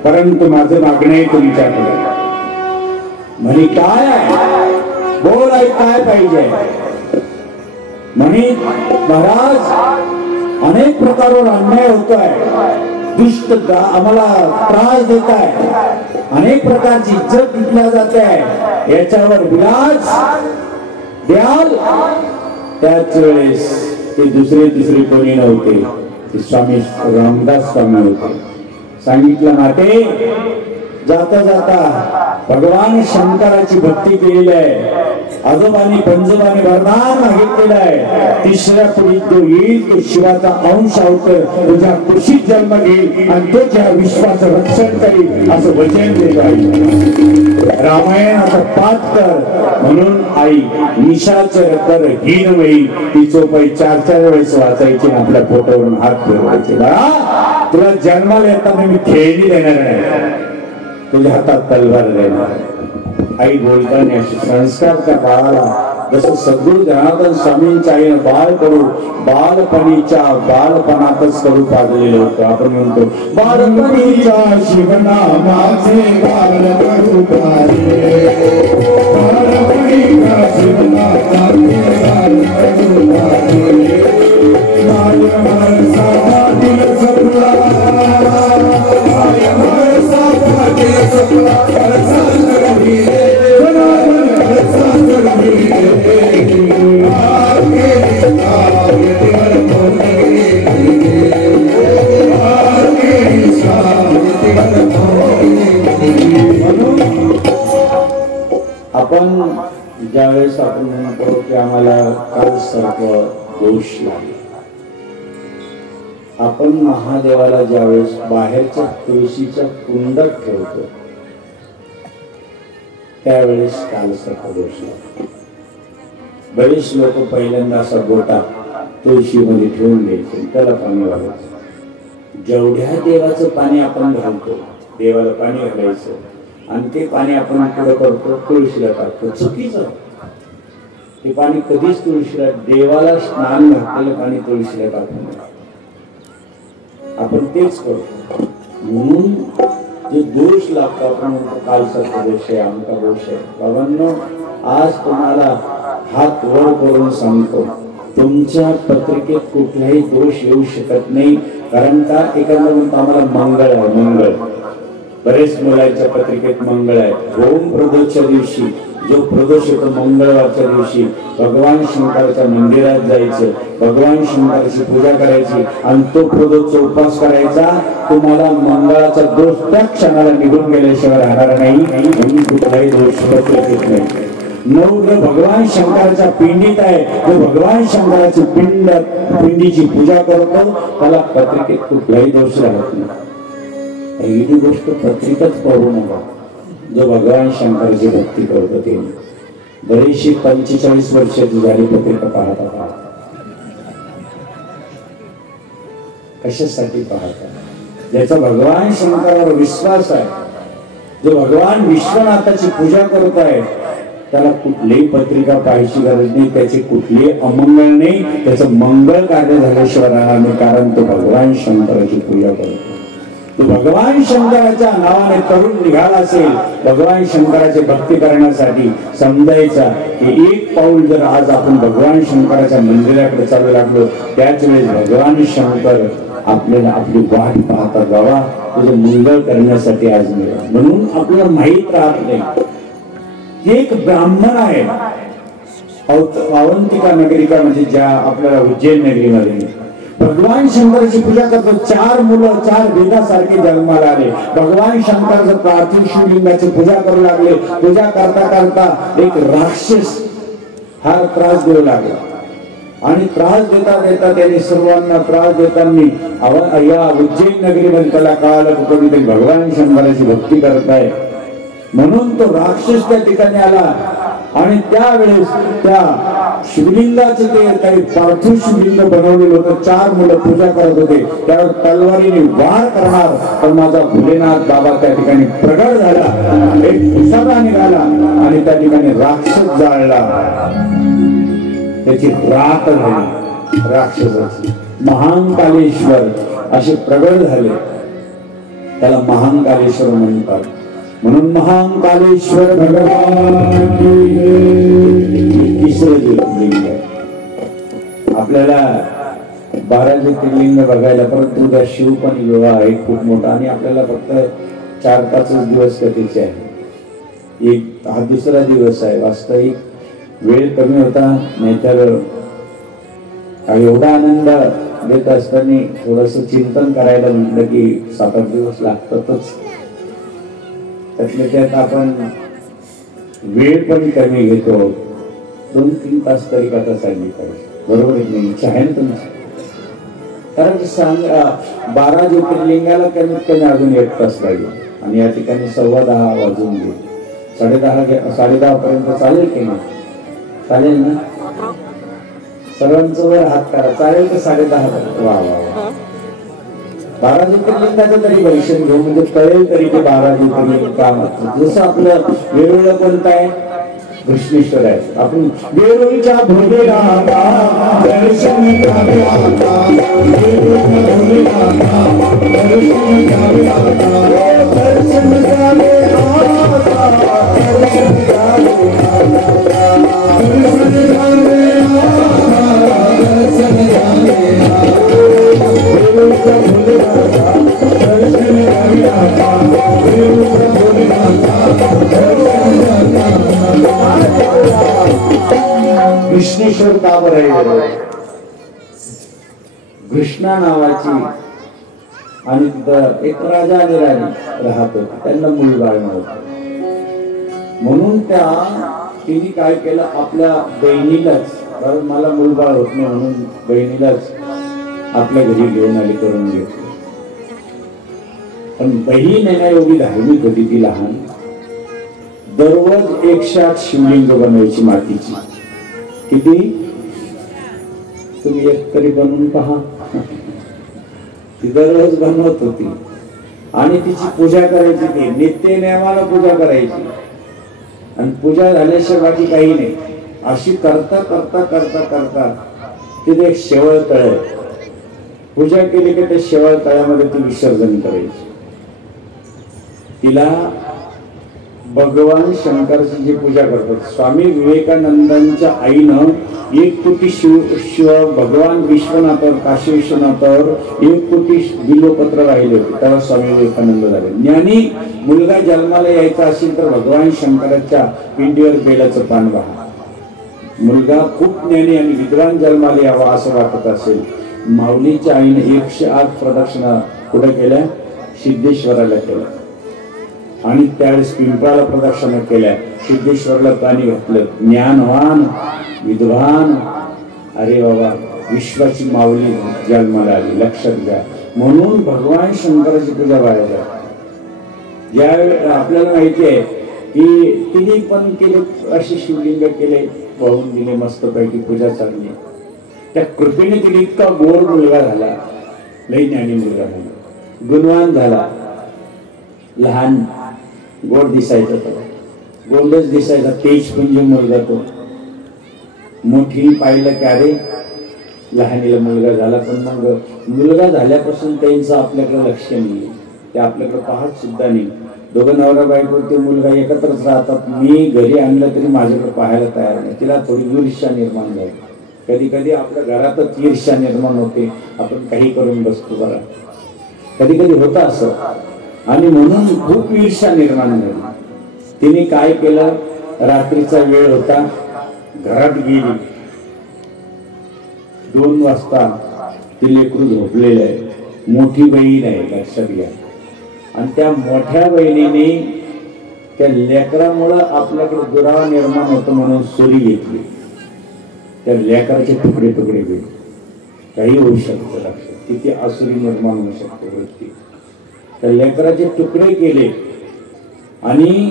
परंतु माझं मागणं आहे तुमच्याकडे. म्हणे काय आहे, बोल आई काय पाहिजे. म्हणे महाराज अनेक प्रकारवर अन्याय होतोय, दुष्ट आम्हाला त्रास देत आहे, अनेक प्रकारची इज्जत घेतल्या जाते आहे, याच्यावर विलास द्याल. त्याच वेळेस ते दुसरे कोणी नव्हते, ते स्वामी रामदास स्वामी होते. सांगितलं माते जाता जाता भगवान शंकराची भक्ती केलेली आहे, आजोबांनी पंजोबांनी वरदान मागितलेलं आहे, तिसऱ्या पिढीत जो येईल तो शिवाचा अंश अवतर तुझ्या कुशीत जन्म घेईल आणि तो ज्या विश्वाचं रक्षण करील असं वचन देत आहे. रामायणाचा पाठ कर म्हणून आई निशाचर कर हीन होईल ती चोपाई 4 वेळेस वाचायची आणि आपल्या पोटावरून हात फिरवायचे. बाळा तुला जन्माला येताना मी खेळणी देणार नाही, तुझ्या हातात तलवार देणार. आई बोलताना संस्कार त्या बाळाला जसं सद्गुरू जनार्दन स्वामींच्या आईनं बाळ करू बालपणीच्या बालपणातच करू पाजलेलं होतं. आपण म्हणतो बालपणीच्या शिवनामाचे बाल करू पाजले, बालपणीच्या शिवनामाचे बाल करू पाजले, आपण ज्यावेळेस आपण म्हणतो की आम्हाला काल सर्प दोष लागला, आपण महादेवाला ज्यावेळेस बाहेरच्या तुळशीच्या कुंडात ठेवतो त्यावेळेस काल सर्प दोष लागतो. बरेच लोक पहिल्यांदा असा गोटा तुळशीमध्ये ठेवून द्यायचे, त्याला पाणी घालायचं. जेवढ्या देवाचं पाणी आपण घालतो देवाला पाणी घालायचं आणि ते पाणी आपण पुढे करतो तुळशीला टाकतो. चुकीचं. ते पाणी कधीच तुळशीला, देवाला स्नान घातलेलं पाणी तुळशीला टाकू नये. आपण तेच करतो. म्हणून जे दोष लागतो आपण कालचा दोष आहे, आमचा दोष आहे. बाबांनो आज तुम्हाला हात वर करून सांगतो, तुमच्या पत्रिकेत कुठलाही दोष येऊ शकत नाही, कारण का एखादा म्हणतो आम्हाला मंगळ आहे, मंगळ बरेच मुलांच्या पत्रिकेत मंगळ आहे. ओम प्रदोषच्या दिवशी जो प्रदोष येतो मंगळवारच्या दिवशी भगवान शंकराच्या मंदिरात जायचं, भगवान शंकराची पूजा करायची आणि तो प्रदोषचा उपवास करायचा. तुम्हाला मंगळाचा दोष त्या क्षणाला निघून गेल्याशिवाय राहणार नाही, म्हणून कुठलाही दोष पत्रिकेत नाही. नवग्रह भगवान शंकराच्या पिंडीत आहे, जो भगवान शंकराची पिंडीची पूजा करतो त्याला पत्रिकेत कुठलाही दोष राहत नाही. ही गोष्ट पत्रिकाच पाहू नका. जो भगवान शंकराची भक्ती करतो ते बरीचशी 45 वर्षाची झाली पत्रिका पाहता. कशासाठी पाहता? ज्याचा भगवान शंकरावर विश्वास आहे, जो भगवान विश्वनाथाची पूजा करत आहे, त्याला कुठलीही पत्रिका पाहायची गरज नाही, त्याचे कुठलेही अमंगळ नाही, त्याचं मंगळ कार्य झाल्याशिवाय राहणार नाही, कारण तो भगवान शंकराची पूजा करतो. तो भगवान शंकराच्या नावाने तरुण निघाला असेल, भगवान शंकराची भक्ती करण्यासाठी, समजायचा की एक पाऊल जर आज आपण भगवान शंकराच्या मंदिराकडे चालू लागलो, त्याच वेळेस भगवान शंकर आपल्याला आपली वाट पाहता गावा तुझं मंगळ करण्यासाठी आज मिळालं. म्हणून आपल्याला माहीत राहत नाही. एक ब्राह्मण आहे अवंतिका नगरिका, म्हणजे ज्या आपल्याला उज्जैन नगरीमध्ये भगवान शंकराची पूजा करतो. 4 मुलं 4 वेदासारखे जन्माला आले. भगवान शंकराचं पार्थिव शिवलिंगाची पूजा करू लागले. पूजा करता करता एक राक्षस हा त्रास देऊ लागला आणि त्रास देता देता त्यांनी सर्वांना त्रास देताना या उज्जैन नगरीमध्ये त्याला कळालं की कोणीतरी भगवान शंकराची भक्ती करत आहे, म्हणून तो राक्षस त्या ठिकाणी आला आणि त्यावेळेस त्या शिवलिंगाचं ते काही पार्थिव शिवलिंग बनवलेलं होतं. 4 मुलं पूजा करत होते. त्यावर तलवारीने वार करणार तर माझा भोलेनाथ बाबा त्या ठिकाणी प्रगट झाला, एक पिसारा निघाला आणि त्या ठिकाणी राक्षस जाळला. त्याची रात झाली राक्षसाची. महाकालेश्वर असे प्रगट झाले, त्याला महाकालेश्वर म्हणतात. म्हणून महाकालेश्वर भगवान तिसरं ज्योतिर्लिंग आहे. आपल्याला 12 ज्योतिर्लिंग बघायला, परंतु त्या शिव पण विवाह आहे खूप मोठा आणि आपल्याला फक्त 4-5 दिवस कथेचे आहे. हा दुसरा दिवस आहे. वास्तविक वेळ कमी होता, नाहीतर एवढा आनंद देत असताना थोडस चिंतन करायला म्हटलं की 7-8 दिवस लागतातच. त्यातल्या त्यात आपण वेळ पण कमी घेतो. 2-3 तास तरी कथा सांगली पाहिजे, बरोबर आहे? इच्छा आहे ना तुमची? कारण 12 ज्योतिर्लिंगाला कमीत कमी अजून 1 तास लागेल आणि या ठिकाणी 10:15 वाजून गेले. 10:30 पर्यंत चालेल की नाही? चालेल ना? सर्वांचं वर हात करा. चालेल तर 10:30 पर्यंत. वा वा वा. 12 ज्योतिर्लिंगाचं तरी दर्शन घेऊ, म्हणजे कळेल तरी ते 12 ज्योतिर्लिंग काम असतं. जसं आपलं वेरूळ कोणतं आहे? घृष्णेश्वर आहे. आपण वेरूळच्या भोलेनाथा दर्शन घ्यावे आता, वेरूळच्या भोलेनाथा दर्शन घ्यावे आता, दर्शन घ्यावे आता, दर्शन घ्यावे आता, दर्शन घ्यावे आता, दर्शन घ्यावे आता, वेरूळच्या भोलेनाथा दर्शन घ्यावे आता, वेरूळच्या भोलेनाथा दर्शन घ्यावे आता. कृष्णेश्वर का बरं? कृष्णा नावाची आणि तिथं एक राजा आणि राणी राहत होते. त्यांना मूलबाळ नव्हतं, म्हणून तिने काय केलं, आपल्या बहिणीलाच, कारण मला मूलबाळ होत नाही म्हणून बहिणीलाच आपल्या घरी घेऊन आली, करून घेतली. पण बहीण आहे ना एवढी धार्मिक होती ती लहान, दररोज 108 शिवलिंग बनवायची मातीची. किती? तुम्ही एक तरी बनवून पहा. ती दररोज बनवत होती आणि तिची पूजा करायची. ती नित्य नियमाला पूजा करायची आणि पूजा झाल्याशिवाय बाकी काही नाही. अशी करता करता करता करता तिथे एक शेवळ तळ, पूजा केली की त्या शेवळ तळ्यामध्ये ती विसर्जन करायची. तिला भगवान शंकराची जी पूजा करतात, स्वामी विवेकानंदांच्या आईनं 1 कोटी शिव भगवान विश्वनाथावर, काशी विश्वनाथावर 1 कोटी बिल्वपत्र वाहिले होते, तेव्हा स्वामी विवेकानंद झाले ज्ञानी. मुलगा जन्माला यायचा असेल तर भगवान शंकराच्या पिंडीवर बेलाचं पान वाहा. मुलगा खूप ज्ञानी आणि विद्वान जन्माला यावा असं वाटत असेल, माऊलीच्या आईने 108 प्रदक्षिणा कुठे केल्या? सिद्धेश्वराला केल्या. आणि त्यावेळेस पिंपळाला प्रदक्षिणा केल्या, सिद्धेश्वराला पाणी घातलं. ज्ञानवान विद्वान, अरे बाबा, विश्वाची माऊली जन्माला आली, लक्षात घ्या. म्हणून भगवान शंकराची पूजा व्हायला. ज्यावेळेस आपल्याला माहिती आहे की तिने पण केले, अशी शिवलिंग केले, वाहून दिले, मस्तपैकी पूजा चालली. त्या कृपेने तिने इतका गोड मुलगा झाला, लई ज्ञानी मुलगा झाला, गुणवान झाला. लहान गोड दिसायचा, तो गोंडच दिसायचा, तेजपुंज मुलगा तो. मोठी पाहिलं की अरे लहानीला मुलगा झाला, पण मग मुलगा झाल्यापासून त्यांचं आपल्याकडे लक्ष नाही, ते आपल्याकडे पाहत सुद्धा नाही. दोघं नवरा बायको ते मुलगा एकत्रच राहतात. मी घरी आणलं तरी माझ्याकडे पाहायला तयार नाही. तिला थोडी ईर्ष्या निर्माण झाली. कधी कधी आपल्या घरातच ईर्ष्या निर्माण होते, आपण काही करून बसतो बघा, कधी कधी होतं असं. आणि म्हणून खूप ईर्ष्या निर्माण झाली. तिने काय केलं, रात्रीचा वेळ होता, घरात गेली. 2 वाजता ती लेकरू झोपलेलं आहे, मोठी बहीण आहे, लक्षात घ्या. आणि त्या मोठ्या बहिणीने त्या लेकरामुळं आपल्याकडे दुरावा निर्माण होतो म्हणून सुरी घेतली. त्या लेकराचे तुकडे तुकडे गेले. काही होऊ शकतं, लक्षात, किती आसुरी निर्माण होऊ शकते वृत्ती. त्या लेकराचे तुकडे केले आणि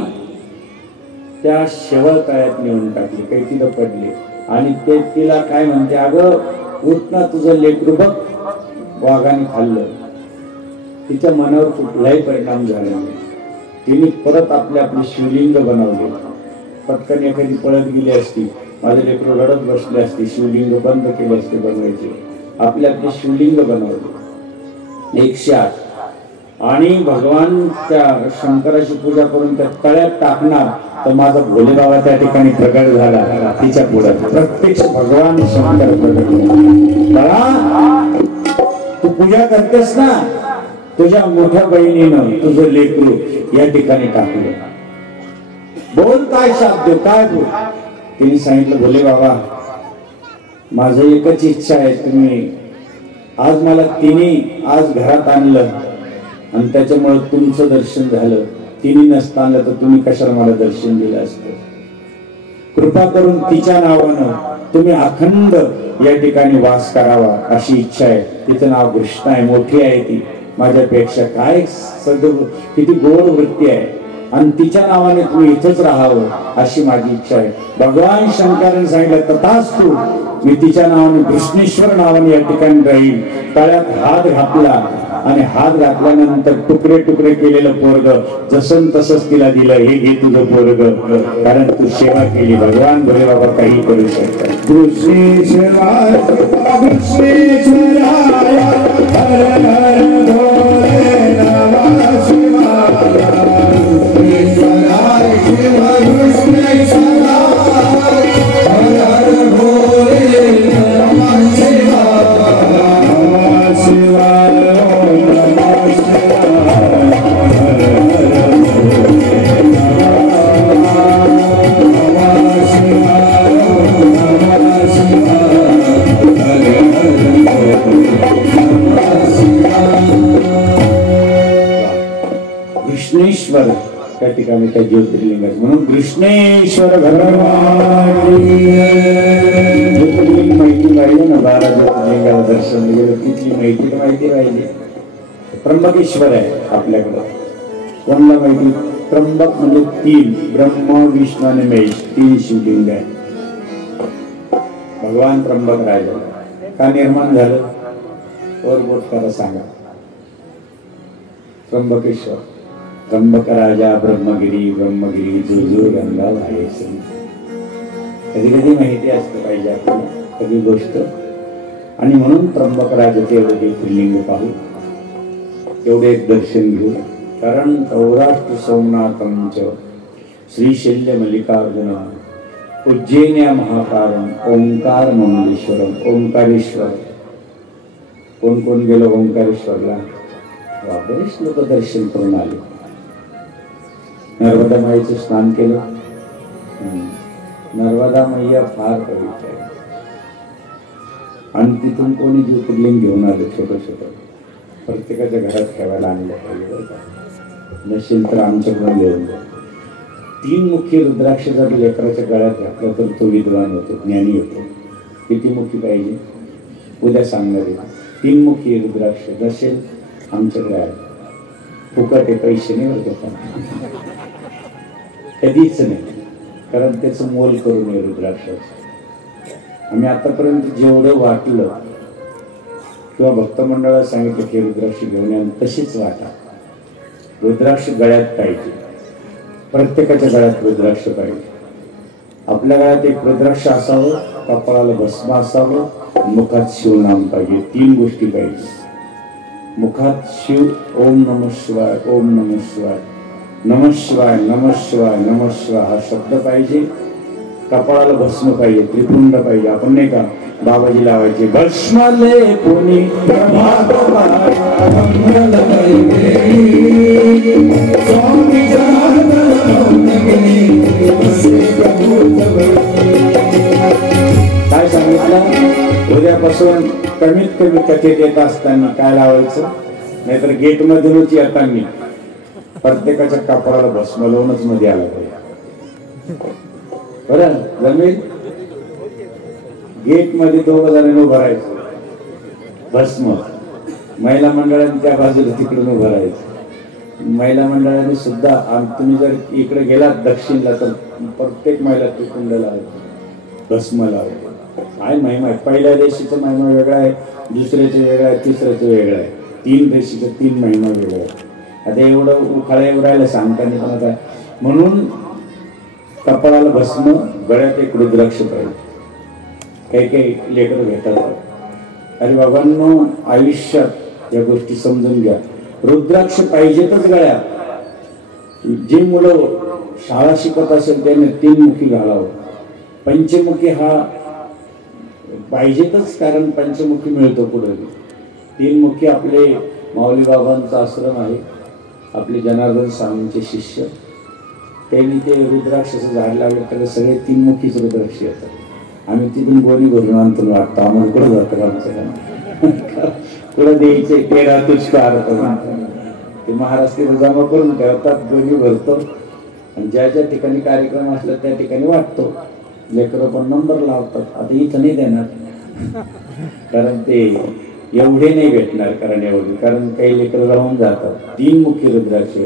त्या शेवळ तळ्यात नेऊन टाकले, काही तिथं पडले. आणि ते तिला काय म्हणते, अगं उठ ना, तुझं लेकरू बघ वाघाने खाल्लं. तिच्या मनावर कुठलाही परिणाम झाला नाही. तिने परत आपली शिवलिंग बनवले. पटकन एखादी पळत गेली असती, माझे लेकरू रडत बसले असते, शिवलिंग बंद केले असते बनवायचे. आपले शिवलिंग बनवले 108. आणि भगवान त्या शंकराची पूजा करून त्या तळ्यात टाकणार, तर माझा भोले बाबा त्या ठिकाणी प्रगट झाला. तिच्या पुढे प्रत्यक्ष भगवान शंकर प्रगट झाला. तू पूजा करतेस ना, तुझ्या मोठ्या बहिणीनं तुझं लेकरू या ठिकाणी टाकलं. बोल काय शब्द, काय बोल. तिने सांगितलं, भोले बाबा, माझं एकच इच्छा आहे, तुम्ही आज मला तिने आज घरात आणलं आणि त्याच्यामुळे तुमचं दर्शन झालं. तिने नसताना तर तुम्ही कशाला मला दर्शन दिलं असतं. कृपा करून तिच्या नावानं तुम्ही अखंड या ठिकाणी वास करावा अशी इच्छा आहे. तिचं नाव कृष्ण आहे, मोठी आहे ती माझ्यापेक्षा. काय सगळं किती गोड वृत्ती आहे, आणि तिच्या नावाने तुम्ही इथंच राहावं अशी माझी इच्छा आहे. भगवान शंकराने सांगितलं, तथास्तु, मी तिच्या नावाने कृष्णेश्वर नावाने या ठिकाणी राहील. तळ्यात हात घातला आणि हात घातल्यानंतर तुकडे तुकडे केलेलं पोरग जसं तसंच तिला दिलं. हे घे तुझं पोरग, कारण तू सेवा केली. भगवान भोले बाबा काही करू शकतात. कृष्णेश्वराय कृष्णेश्वराय हर हर भोले नमः शिवाय. कृष्णेश्वराय शिव कृष्णेश्वराय हर हर भोले नमः शिवाय. नमः शिवाय नमः शिवाय हर हर भोले नमः शिवाय. नमः शिवाय हर हर कृष्णेश्वर त्या ठिकाणी त्या ज्योतिर्लिंग आहे, म्हणून कृष्णेश्वर भगवान. ज्योतिर्लिंग माहिती पाहिजे ना, 12 ज्योतिर्लिंगाला दर्शन दिलं, तिथली माहिती तर माहिती पाहिजे. त्र्यंबकेश्वर आहे आपल्याकडं, कोणाला माहिती? त्र्यंबक म्हणजे 3, ब्रह्म विष्णू आणि महेश, 3 शिवलिंग आहे. भगवान त्र्यंबक राहिलं का निर्माण झालं? वर बोट करा सांगा. त्र्यंबकेश्वर, त्र्यंबक राजा ब्रह्मगिरी, ब्रह्मगिरी जो जो गंगा वाहेसी. कधी कधी माहिती असतं पाहिजे आपल्याला कधी गोष्ट. आणि म्हणून त्र्यंबक राजाचे एवढे ज्योतिर्लिंग पाहू, एवढे एक दर्शन घेऊ. कारण सौराष्ट्र सोमनाथम च श्रीशैल्य मल्लिकार्जुन उज्जैन्या महाकारण ओंकार मंगलेश्वरम ओंकारेश्वर. कोण कोण गेलो ओंकारेश्वरला? बरेच लोक दर्शन करून आले. नर्मदा माईचं स्नान केलं. नर्मदा मैया फार पवित्र आहे आणि तिथून कोणी ज्योतिर्लिंग घेऊन आलं छोटं छोटं. प्रत्येकाच्या घरात ठेवायला आणलं पाहिजे बरं का. नसेल तर आमच्याकडून घेऊन जा. 3 मुखी रुद्राक्ष जर लेकराच्या गळ्यात घातला तर तो विद्वान होतो, ज्ञानी होतो. किती मुखी पाहिजे उद्या सांगणार आहे. 3 मुखी रुद्राक्ष नसेल आमच्याकडे आहे. फुकट आहे, पैसे नाही बरं कधीच नाही, कारण त्याचं मोल करू नये रुद्राक्षाचं. आम्ही आतापर्यंत जेवढं वाटलं किंवा भक्त मंडळाला सांगितलं की रुद्राक्ष घेऊन या, तशीच वाटा. रुद्राक्ष गळ्यात पाहिजे, प्रत्येकाच्या गळ्यात रुद्राक्ष पाहिजे. आपल्या गळ्यात एक रुद्राक्ष असावं, कपाळाला भस्म असावं, मुखात शिवनाम पाहिजे. 3 गोष्टी पाहिजे. मुखात शिव ओम नमः शिवाय, ओम नमः शिवाय, नमः शिवाय, नमः शिवाय, नमः शिवाय हा शब्द पाहिजे. कपाळाला भस्म पाहिजे, त्रिपुंड पाहिजे. आपण नाही का बाबाजी लावायचे भस्मले पुनी प्रभात काय सांगितलं? उद्यापासून कमीत कमी कथेत येत असताना काय लावायचं, नाहीतर गेट मधूनच येताना प्रत्येकाच्या कपाळाला भस्म लावूनच मध्ये आला पाहिजे. बरं जमेल? गेट मध्ये 2 जणांनी उभं राहायचं, भस्म. महिला मंडळाने त्या बाजूला तिकडून उभं राहायचं. महिला मंडळाने सुद्धा तुम्ही जर इकडे गेलात दक्षिणला तर प्रत्येक महिला त्रिकुंड लावायची, भस्म लावायची. काय महिमा आहे? पहिल्या रेषेचा महिमा वेगळा आहे, दुसऱ्याचं वेगळा आहे, तिसऱ्याचं वेगळं आहे. 3 रेषेचा 3 महिमा वेगळा आहे. आता एवढं उखाळा एवढायला सांगताना पण आता म्हणून कपाळाला भस्म, गळ्यात एक रुद्राक्ष पाहिजे. काही काही लेकर घेतात. अरे बाबांनो, आयुष्यात या गोष्टी समजून घ्या. रुद्राक्ष पाहिजेतच गळ्यात. जे मुलं शाळा शिकत असेल त्याने 3 मुखी घालावं. पंचमुखी हा पाहिजेतच, कारण पंचमुखी मिळतो पुढे. 3 मुखी आपले माऊली बाबांचा आश्रम आहे, आपले जनार्दन स्वामींचे शिष्य, त्यांनी ते रुद्राक्षाचं झाड लावलं. त्याला सगळे 3 मुखीच रुद्राक्ष येतात. आम्ही तिथून गोणी भरून आणतो वाटतो. आम्हाला कुठं जातं आमचं कुठं द्यायचे 13 तुझकार ते महाराज तिथं जमा करून ठेवतात. गोणी भरतो आणि ज्या ज्या ठिकाणी कार्यक्रम असला त्या ठिकाणी वाटतो. लेकरं पण नंबर लावतात. आता इथं नाही देणार, कारण ते एवढे नाही भेटणार, कारण काही लेकरं राहून जातात. 3 मुखी रुद्राक्ष,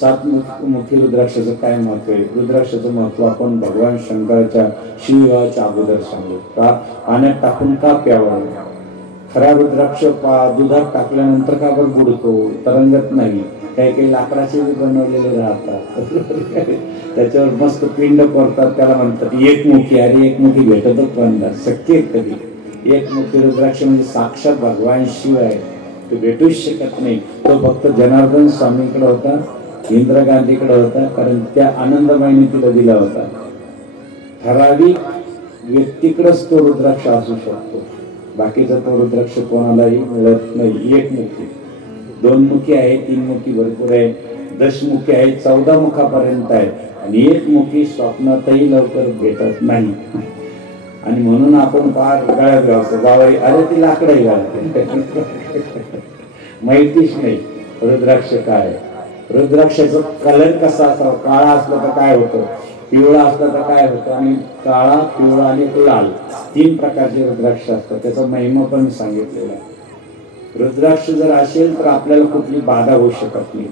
7 मुखी रुद्राक्षाचं काय महत्व आहे? रुद्राक्षाचं महत्व आपण भगवान शंकराच्या शिवविवाहाच्या अगोदर सांगू. का पाण्यात टाकून का प्यावं? खरा रुद्राक्ष दुधात टाकल्यानंतर का बरं बुडतो, तरंगत नाही. काही काही लाकडाचे बनवलेले राहतात, त्याच्यावर मस्त पिंड करतात, त्याला म्हणतात एकमुखी. अरे एकमुखी भेटतच पण शक्य कधी? एकमुखी रुद्राक्ष म्हणजे साक्षात भगवान शिव आहे, तो भेटूच शकत नाही. तो फक्त जनार्दन स्वामींकडे होता, इंदिरा गांधीकडे होता, कारण त्या आनंदमाईने तिला दिला होता. ठराविक व्यक्तीकडेच तो रुद्राक्ष असू शकतो, बाकीचा तो रुद्राक्ष कोणालाही मिळत नाही. एकमुखी, 2 मुखी आहे, 3 मुखी भरपूर आहे, 10 मुखी आहे, 14 मुखापर्यंत आहे. आणि 1 मुखी स्वप्नातही लवकर भेटत नाही. आणि म्हणून आपण फार गळ्यात घालतो. बाबाई अरे ती लाकडही घालते, माहितीच नाही रुद्राक्ष काय. रुद्राक्षाचा कलर कसा असावा? काळा असला तर काय होतं, पिवळा असला तर काय होतं, आणि काळा, पिवळा आणि लाल 3 प्रकारचे रुद्राक्ष असतात. त्याचा महिमा पण सांगितलेला. रुद्राक्ष जर असेल तर आपल्याला कुठली बाधा होऊ शकत नाही,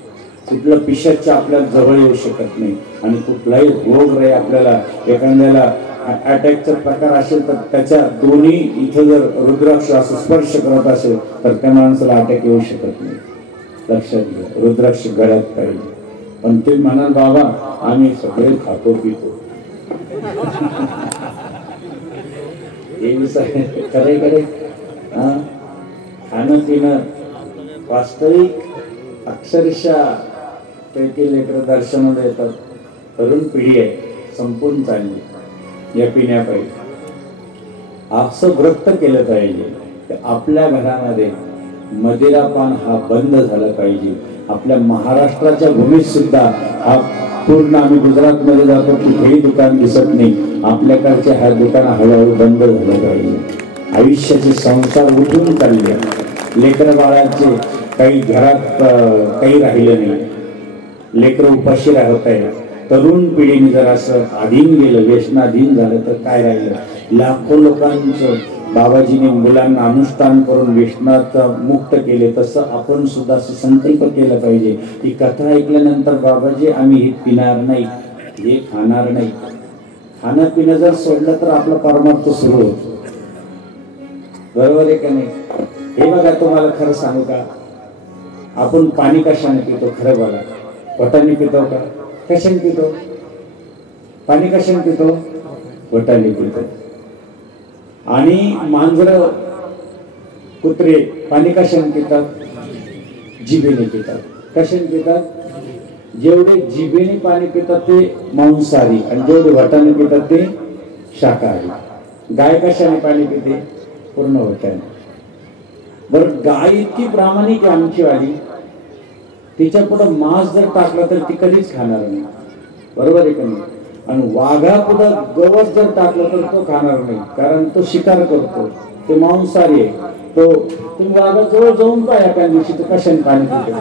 कुठलं पिशाच आपल्याला जवळ येऊ शकत नाही, आणि कुठलाही रोग रे आपल्याला, एखाद्याला अटॅकचा प्रकार असेल तर त्याच्या दोन्ही इथं जर रुद्राक्ष असं स्पर्श करत असेल तर त्या माणसाला अटॅक येऊ शकत नाही. लक्षात घ्या, रुद्राक्ष गळ्यात पाहिजे. पण तुम्ही म्हणाल बाबा आम्ही सगळे खातो पितो, करे खाणं पिणं वास्तविक अक्षरशः पैकी लेकरं दर्शन देतात. तरुण पिढी आहे संपून चालली या पिण्यापाहिजे. असं व्रत केलं पाहिजे की आपल्या घरामध्ये मदिरापान हा बंद झाला पाहिजे. आपल्या महाराष्ट्राच्या भूमीत सुद्धा हा पूर्ण, आम्ही गुजरातमध्ये जातो कुठेही दुकान दिसत नाही, आपल्याकडचे हा दुकान हळूहळू बंद झालं पाहिजे. आयुष्याचे संसार उठून चालले, लेकर बाळांचे काही घरात काही राहिलं नाही, लेकर उपाशी राहत आहे. तरुण पिढीने जर असं अधीन गेलं, व्यसनाधीन झालं तर काय राहिलं. लाखो लोकांचं बाबाजीने मुलांना अनुष्ठान करून व्यसनात मुक्त केले. तसं आपण सुद्धा असं संकल्प केला पाहिजे की कथा ऐकल्यानंतर बाबाजी आम्ही हे पिणार नाही, हे खाणार नाही. खाणं पिणं जर सोडलं तर आपला परमार्थ सुरू होतो. बरोबर आहे का नाही? हे बघा, तुम्हाला खरं सांगू का, आपण पाणी कशाने पितो? खरं बघा, पोटाने पितो का? कशाने पितो? पाणी कशाने पितो? पोटाने पितो. आणि मांजर, कुत्रे पाणी कशाने पितात? जिभेने पितात. कशाने पितात? जेवढे जिभेने पाणी पितात ते मांसाहारी, आणि जेवढे वटाने पितात ते शाकाहारी. गाय कशाने पाणी पिते? पूर्ण वटाने. बरं, गाय इतकी प्रामाणिक आहे आमची वाली, तिच्या पुढे मांस जर टाकलं तर ती कधीच खाणार नाही. बरोबर आहे का नाही? आणि वाघा पुढे गवत जर टाकलं तर तो खाणार नाही, कारण तो शिकार करतो, ते मांसाहारी आहे. तो तुम्ही वाघाजवळ जाऊन पाया त्या दिवशी तो कशाने पाणी पितो?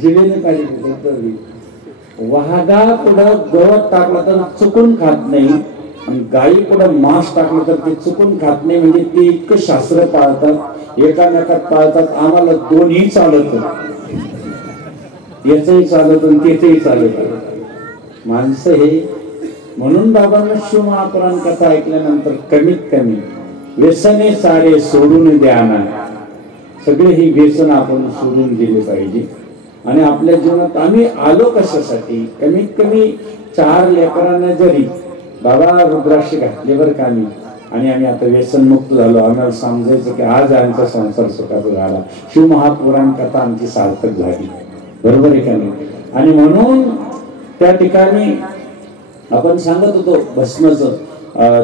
जिभेने पाणी पितो. वाघा पुढे गवत टाकलं तर चुकून खात नाही, आणि गाई पुढे मांस टाकलं तर ते चुकून खात नाही. म्हणजे ते इतकं शास्त्र पाळतात, एकामेकात पाळतात. आम्हाला दोन्ही चालत, याचंही चालत आणि त्याचंही चालत माणसं हे. म्हणून बाबांना शिव महापुराण कथा ऐकल्यानंतर कमीत कमी व्यसने सारे सोडून द्या ना. सगळे ही व्यसन आपण सोडून दिले पाहिजे. आणि आपल्या जीवनात आम्ही आलो कशासाठी? कमीत कमी 4 लेकरांना जरी बाबा रुद्राक्ष घातले बरं का आम्ही, आणि आम्ही आता व्यसनमुक्त झालो, आम्हाला समजायचं की आज आमचा संसार सुखाचा झाला, शिव महापुराण कथा आमची सार्थक झाली. बरोबर आहे का नाही? आणि म्हणून त्या ठिकाणी आपण सांगत होतो भस्मचं,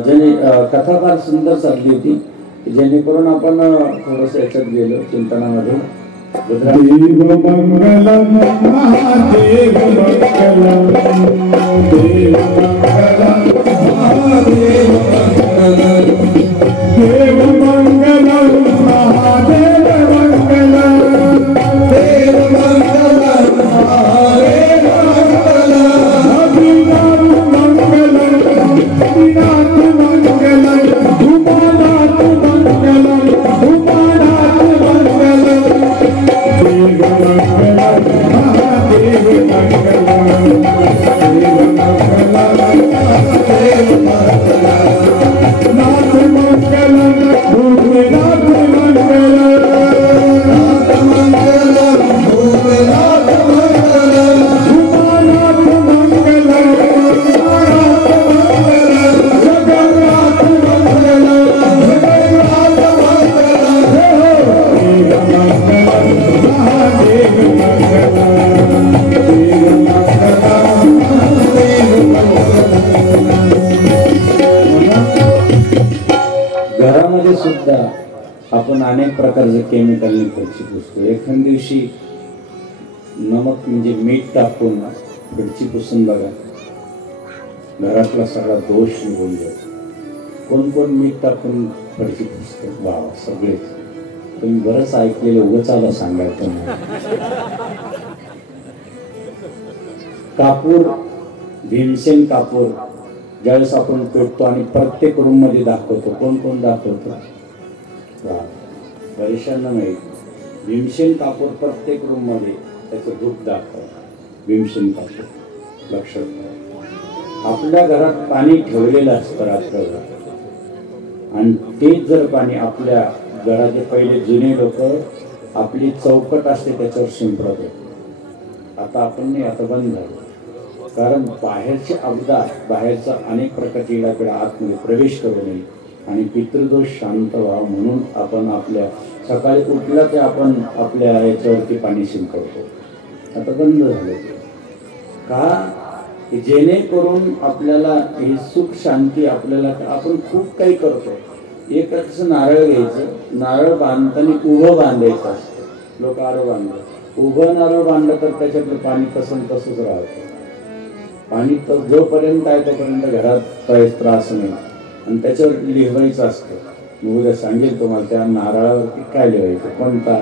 ज्याने कथा फार सुंदर चालली होती, जेणेकरून आपण थोडस याच्यात गेलो चिंतनामध्ये. देव मंगलम महादेव मंगलम, देव मंगलम महादेव मंगलम, देव मंगलम महादेव मंगलम, देव मंगलम महादेव मंगलम, अभिनाथ मंगलम, अभिनाथ मंगलम, उमानाथ मंगलम, उमानाथ मंगलम, देव मंगलम महादेव मंगलम, देव मंगलम महादेव मंगलम, नाथ मंगलम भूतनाथ मंगलम, नाथ मंगलम भूतनाथ मंगलम, उमानाथ मंगलम, उमानाथ मंगलम, जगन्नाथ मंगलम, जगन्नाथ मंगलम, देव मंगलम महादेव मंगलम, देव मंगलम महादेव मंगलम. घरामध्ये सुद्धा आपण अनेक प्रकारचे केमिकलने फरशी पुसतो. एखाद दिवशी नमक म्हणजे मीठ टाकून फरशी पुसून बघा, घरातला सगळा दोष निघून जातो. कोण कोण मीठ टाकून फरशी पुसतो? वा, सगळेच. तुम्ही बरंच ऐकलेलं, उगाच आला सांगायचं नाही. कापूर, भीमसेन कापूर ज्यावेळेस आपण पेटतो आणि प्रत्येक रूम मध्ये दाखवतो, कोण कोण दाखवतो? बरेचशांना माहिती, भीमसेन कापूर प्रत्येक रूम मध्ये त्याचं धूप दाखवतो. भीमसेन कापूर लक्षात ठेवा. आपल्या घरात पाणी ठेवलेलं असतं रात्रभर, आणि तेच जर पाणी आपल्या घराचे पहिले जुने लोक आपली चौकट असते त्याच्यावर शिंपडत होते. आता आपण नाही, आता बंद झालं. कारण बाहेरचे अपघात, बाहेरचा अनेक प्रकारची इडापिडा आतमध्ये प्रवेश करू नये आणि पितृदोष शांत व्हावा म्हणून आपण आपल्या सकाळी उठला ते आपण आपल्या याच्यावरती पाणी शिंपडतो. आता बंद झालं ते का, जेणेकरून आपल्याला हे सुख शांती आपल्याला, आपण खूप काही करतो. एक असं नारळ घ्यायचं, नारळ बांधताना उभं बांधायचं असतं. लोक आडं बांधतात, उभं नारळ बांधलं तर त्याच्यातलं पाणी तसंच राहतं. पाणी तर जोपर्यंत आहे तोपर्यंत घरात काही त्रास नाही. आणि त्याच्यावर लिहायचं असतं. मी उद्या सांगेल तुम्हाला त्या नारळावरती काय लिहायचं, कोणता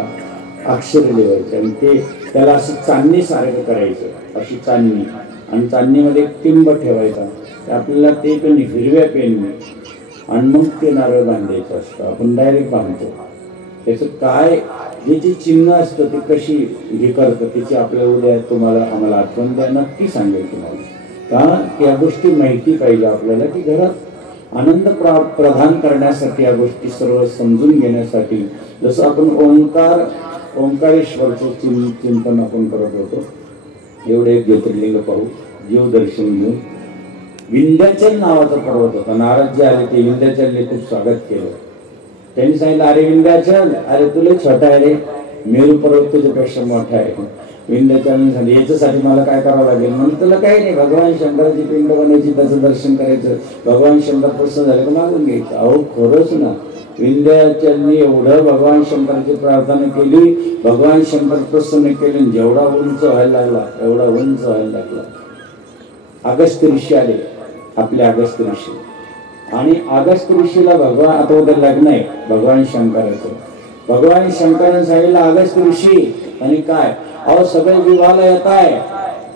अक्षर लिहायचे. आणि ते त्याला असं चांदणी सारखं करायचं, अशी चांदणी. आणि चांदणीमध्ये एक टिंब ठेवायचा, आपल्याला ते पेन हिरव्या पेनने, आणि मग ते नारळ बांधायचं असतं. आपण डायरेक्ट बांधतो. त्याचं काय जे जे चिन्ह असतं ते कशी हे करतं त्याची आपल्या उद्या तुम्हाला आम्हाला आठवण द्या, नक्की सांगेल तुम्हाला. का या गोष्टी माहिती पाहिजे आपल्याला, की घरात आनंद प्रदान करण्यासाठी या गोष्टी सर्व समजून घेण्यासाठी. जसं आपण ओंकारेश्वरचं चिंतन आपण करत होतो, एवढे एक ज्योतिर्लिंग पाहू, जीव दर्शन घेऊन. विंध्याचल नावाचा पर्वत होता. नारद जे आले ते विंध्याचलने खूप स्वागत केलं. त्यांनी सांगितलं, अरे विंध्याचल, अरे तुला छोटा आहे रे, मेरू पर्वत तुझ्यापेक्षा मोठा आहे. विंध्याचल झाले, याच्यासाठी मला काय करावं लागेल. म्हणून तुला काही नाही, भगवान शंकराची पिंड बनायची, त्याचं दर्शन करायचं, भगवान शंकर प्रसन्न झाले तर मागून घ्यायचं. अहो खरंच ना, विंध्याचलनी एवढं भगवान शंकराची प्रार्थना केली, भगवान शंकर प्रसन्न केले. जेवढा उंच व्हायला लागला एवढा उंच व्हायला लागला. अगस्त्य ऋषी आले, आपले अगस्त्य ऋषी. आणि अगस्त्य ऋषीला भगवान, आता उद्या लग्न आहे भगवान शंकराचं. भगवान शंकराने सांगितलं, अगस्त्य ऋषी आणि काय, अहो सगळे विवाहाला येत आहे,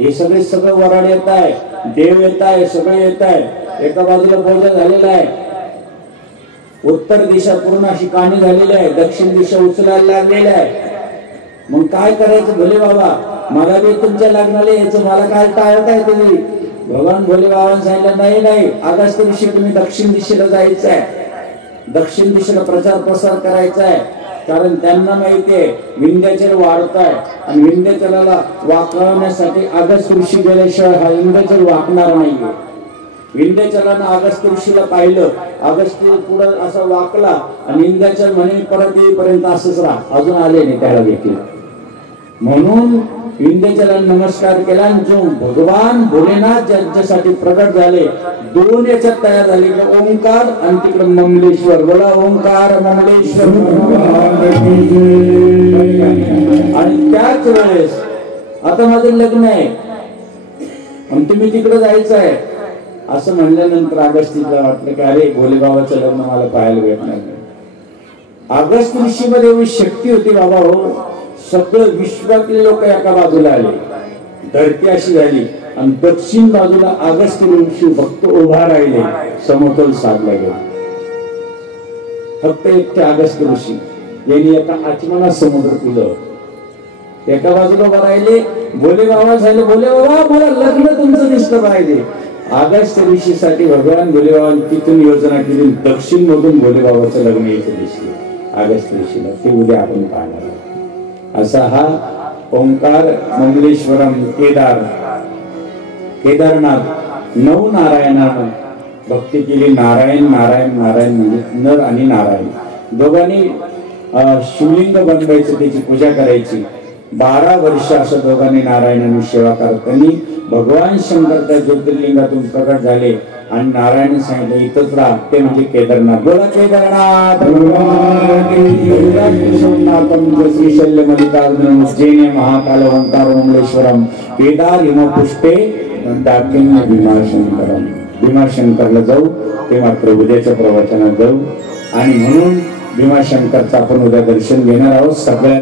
हे सगळं वराड येत आहे, देव येत आहे, सगळे येत आहे. एका बाजूला पूजा झालेला आहे, उत्तर दिशा पूर्ण अशी काणी झालेली आहे, दक्षिण दिशा उचलायला लागलेली आहे. मग काय करायचं भोले बाबा, मला बी तुमच्या लग्नाला यायचं, मला काय टाळत आहे तुम्ही. भगवान भोले बाबांनी सांगितलं, नाही अगस्त्य ऋषी तुम्ही दक्षिण दिशेला जायचं आहे, दक्षिण दिशेला प्रचार प्रसार करायचा आहे. कारण त्यांना माहिती आहे विंध्याचल वाढत आहे, आणि विंध्याचलाला वाकवण्यासाठी अगस्त्य ऋषी गेल्याशिवाय हा विंध्याचल वाकणार नाहीये. विंध्याचलानं अगस्त्य ऋषीला पाहिलं, अगस्त्य पुढे असा वाकला, आणि विंध्याचल म्हणे परत येईपर्यंत असंच राहा, अजून आले नाही त्याला देखील. म्हणून विंध्याचलाने नमस्कार केला, आणि जो भगवान भोलेनाथ ज्यांच्यासाठी प्रकट झाले, दोन याच्यात तयार झाले, ओंकार आणि तिकडे ममलेश्वर. बोला ओंकार ममलेश्वर. आणि त्याच वेळेस आता माझं लग्न आहे आणि तुम्ही तिकडे जायचं आहे असं म्हणल्यानंतर अगस्त्याला वाटलं की अरे भोले बाबाचं लग्न मला पाहायला भेटणार नाही. अगस्त्य ऋषीमध्ये एवढी शक्ती होती बाबा, हो सगळं विश्वातले लोक एका बाजूला आले, धरती अशी झाली, आणि दक्षिण बाजूला अगस्त्य ऋषी फक्त उभा राहिले, समतोल साधला गेला. फक्त एकटे अगस्त्य ऋषी यांनी एका आचमनात समुद्र पिलं. एका बाजूला उभा राहिले, भोले बाबा सांगितले, भोले बाबा मला लग्न तुमचं दिसलं पाहिजे. अगस्त्य ऋषीसाठी भगवान भोले बाबांनी तिथून योजना केली, दक्षिण मधून भोले बाबाचं लग्न यायचं दिसलं अगस्त्य ऋषीला. ते उद्या आपण पाहणार. असा हा ओंकार मंगलेश्वरम केदारनाथ 9 नारायणानं भक्ती केली. नारायण नारायण नारायण म्हणजे नर आणि नारायण दोघांनी शिवलिंग बनवायचं, त्याची पूजा करायची. 12 वर्ष असं दोघांनी नारायणांनी सेवा करताना भगवान शंकर त्या ज्योतिर्लिंगातून प्रकट झाले, आणि नारायण सांगितलं इथंच राहा, ते म्हणजे केदारनाथ. बोला केदारनाथ. श्रीशैल्य मल्लिकार्जुन उज्जैन महाकाल ओंकार मंगलेश्वरम केदार हिमपुष्पे दाकिन्य भीमाशंकरम. भीमाशंकरला जाऊ, ते मात्र उद्याच्या प्रवचनात जाऊ. आणि म्हणून भीमाशंकरचं आपण उद्या दर्शन घेणार आहोत. सगळ्या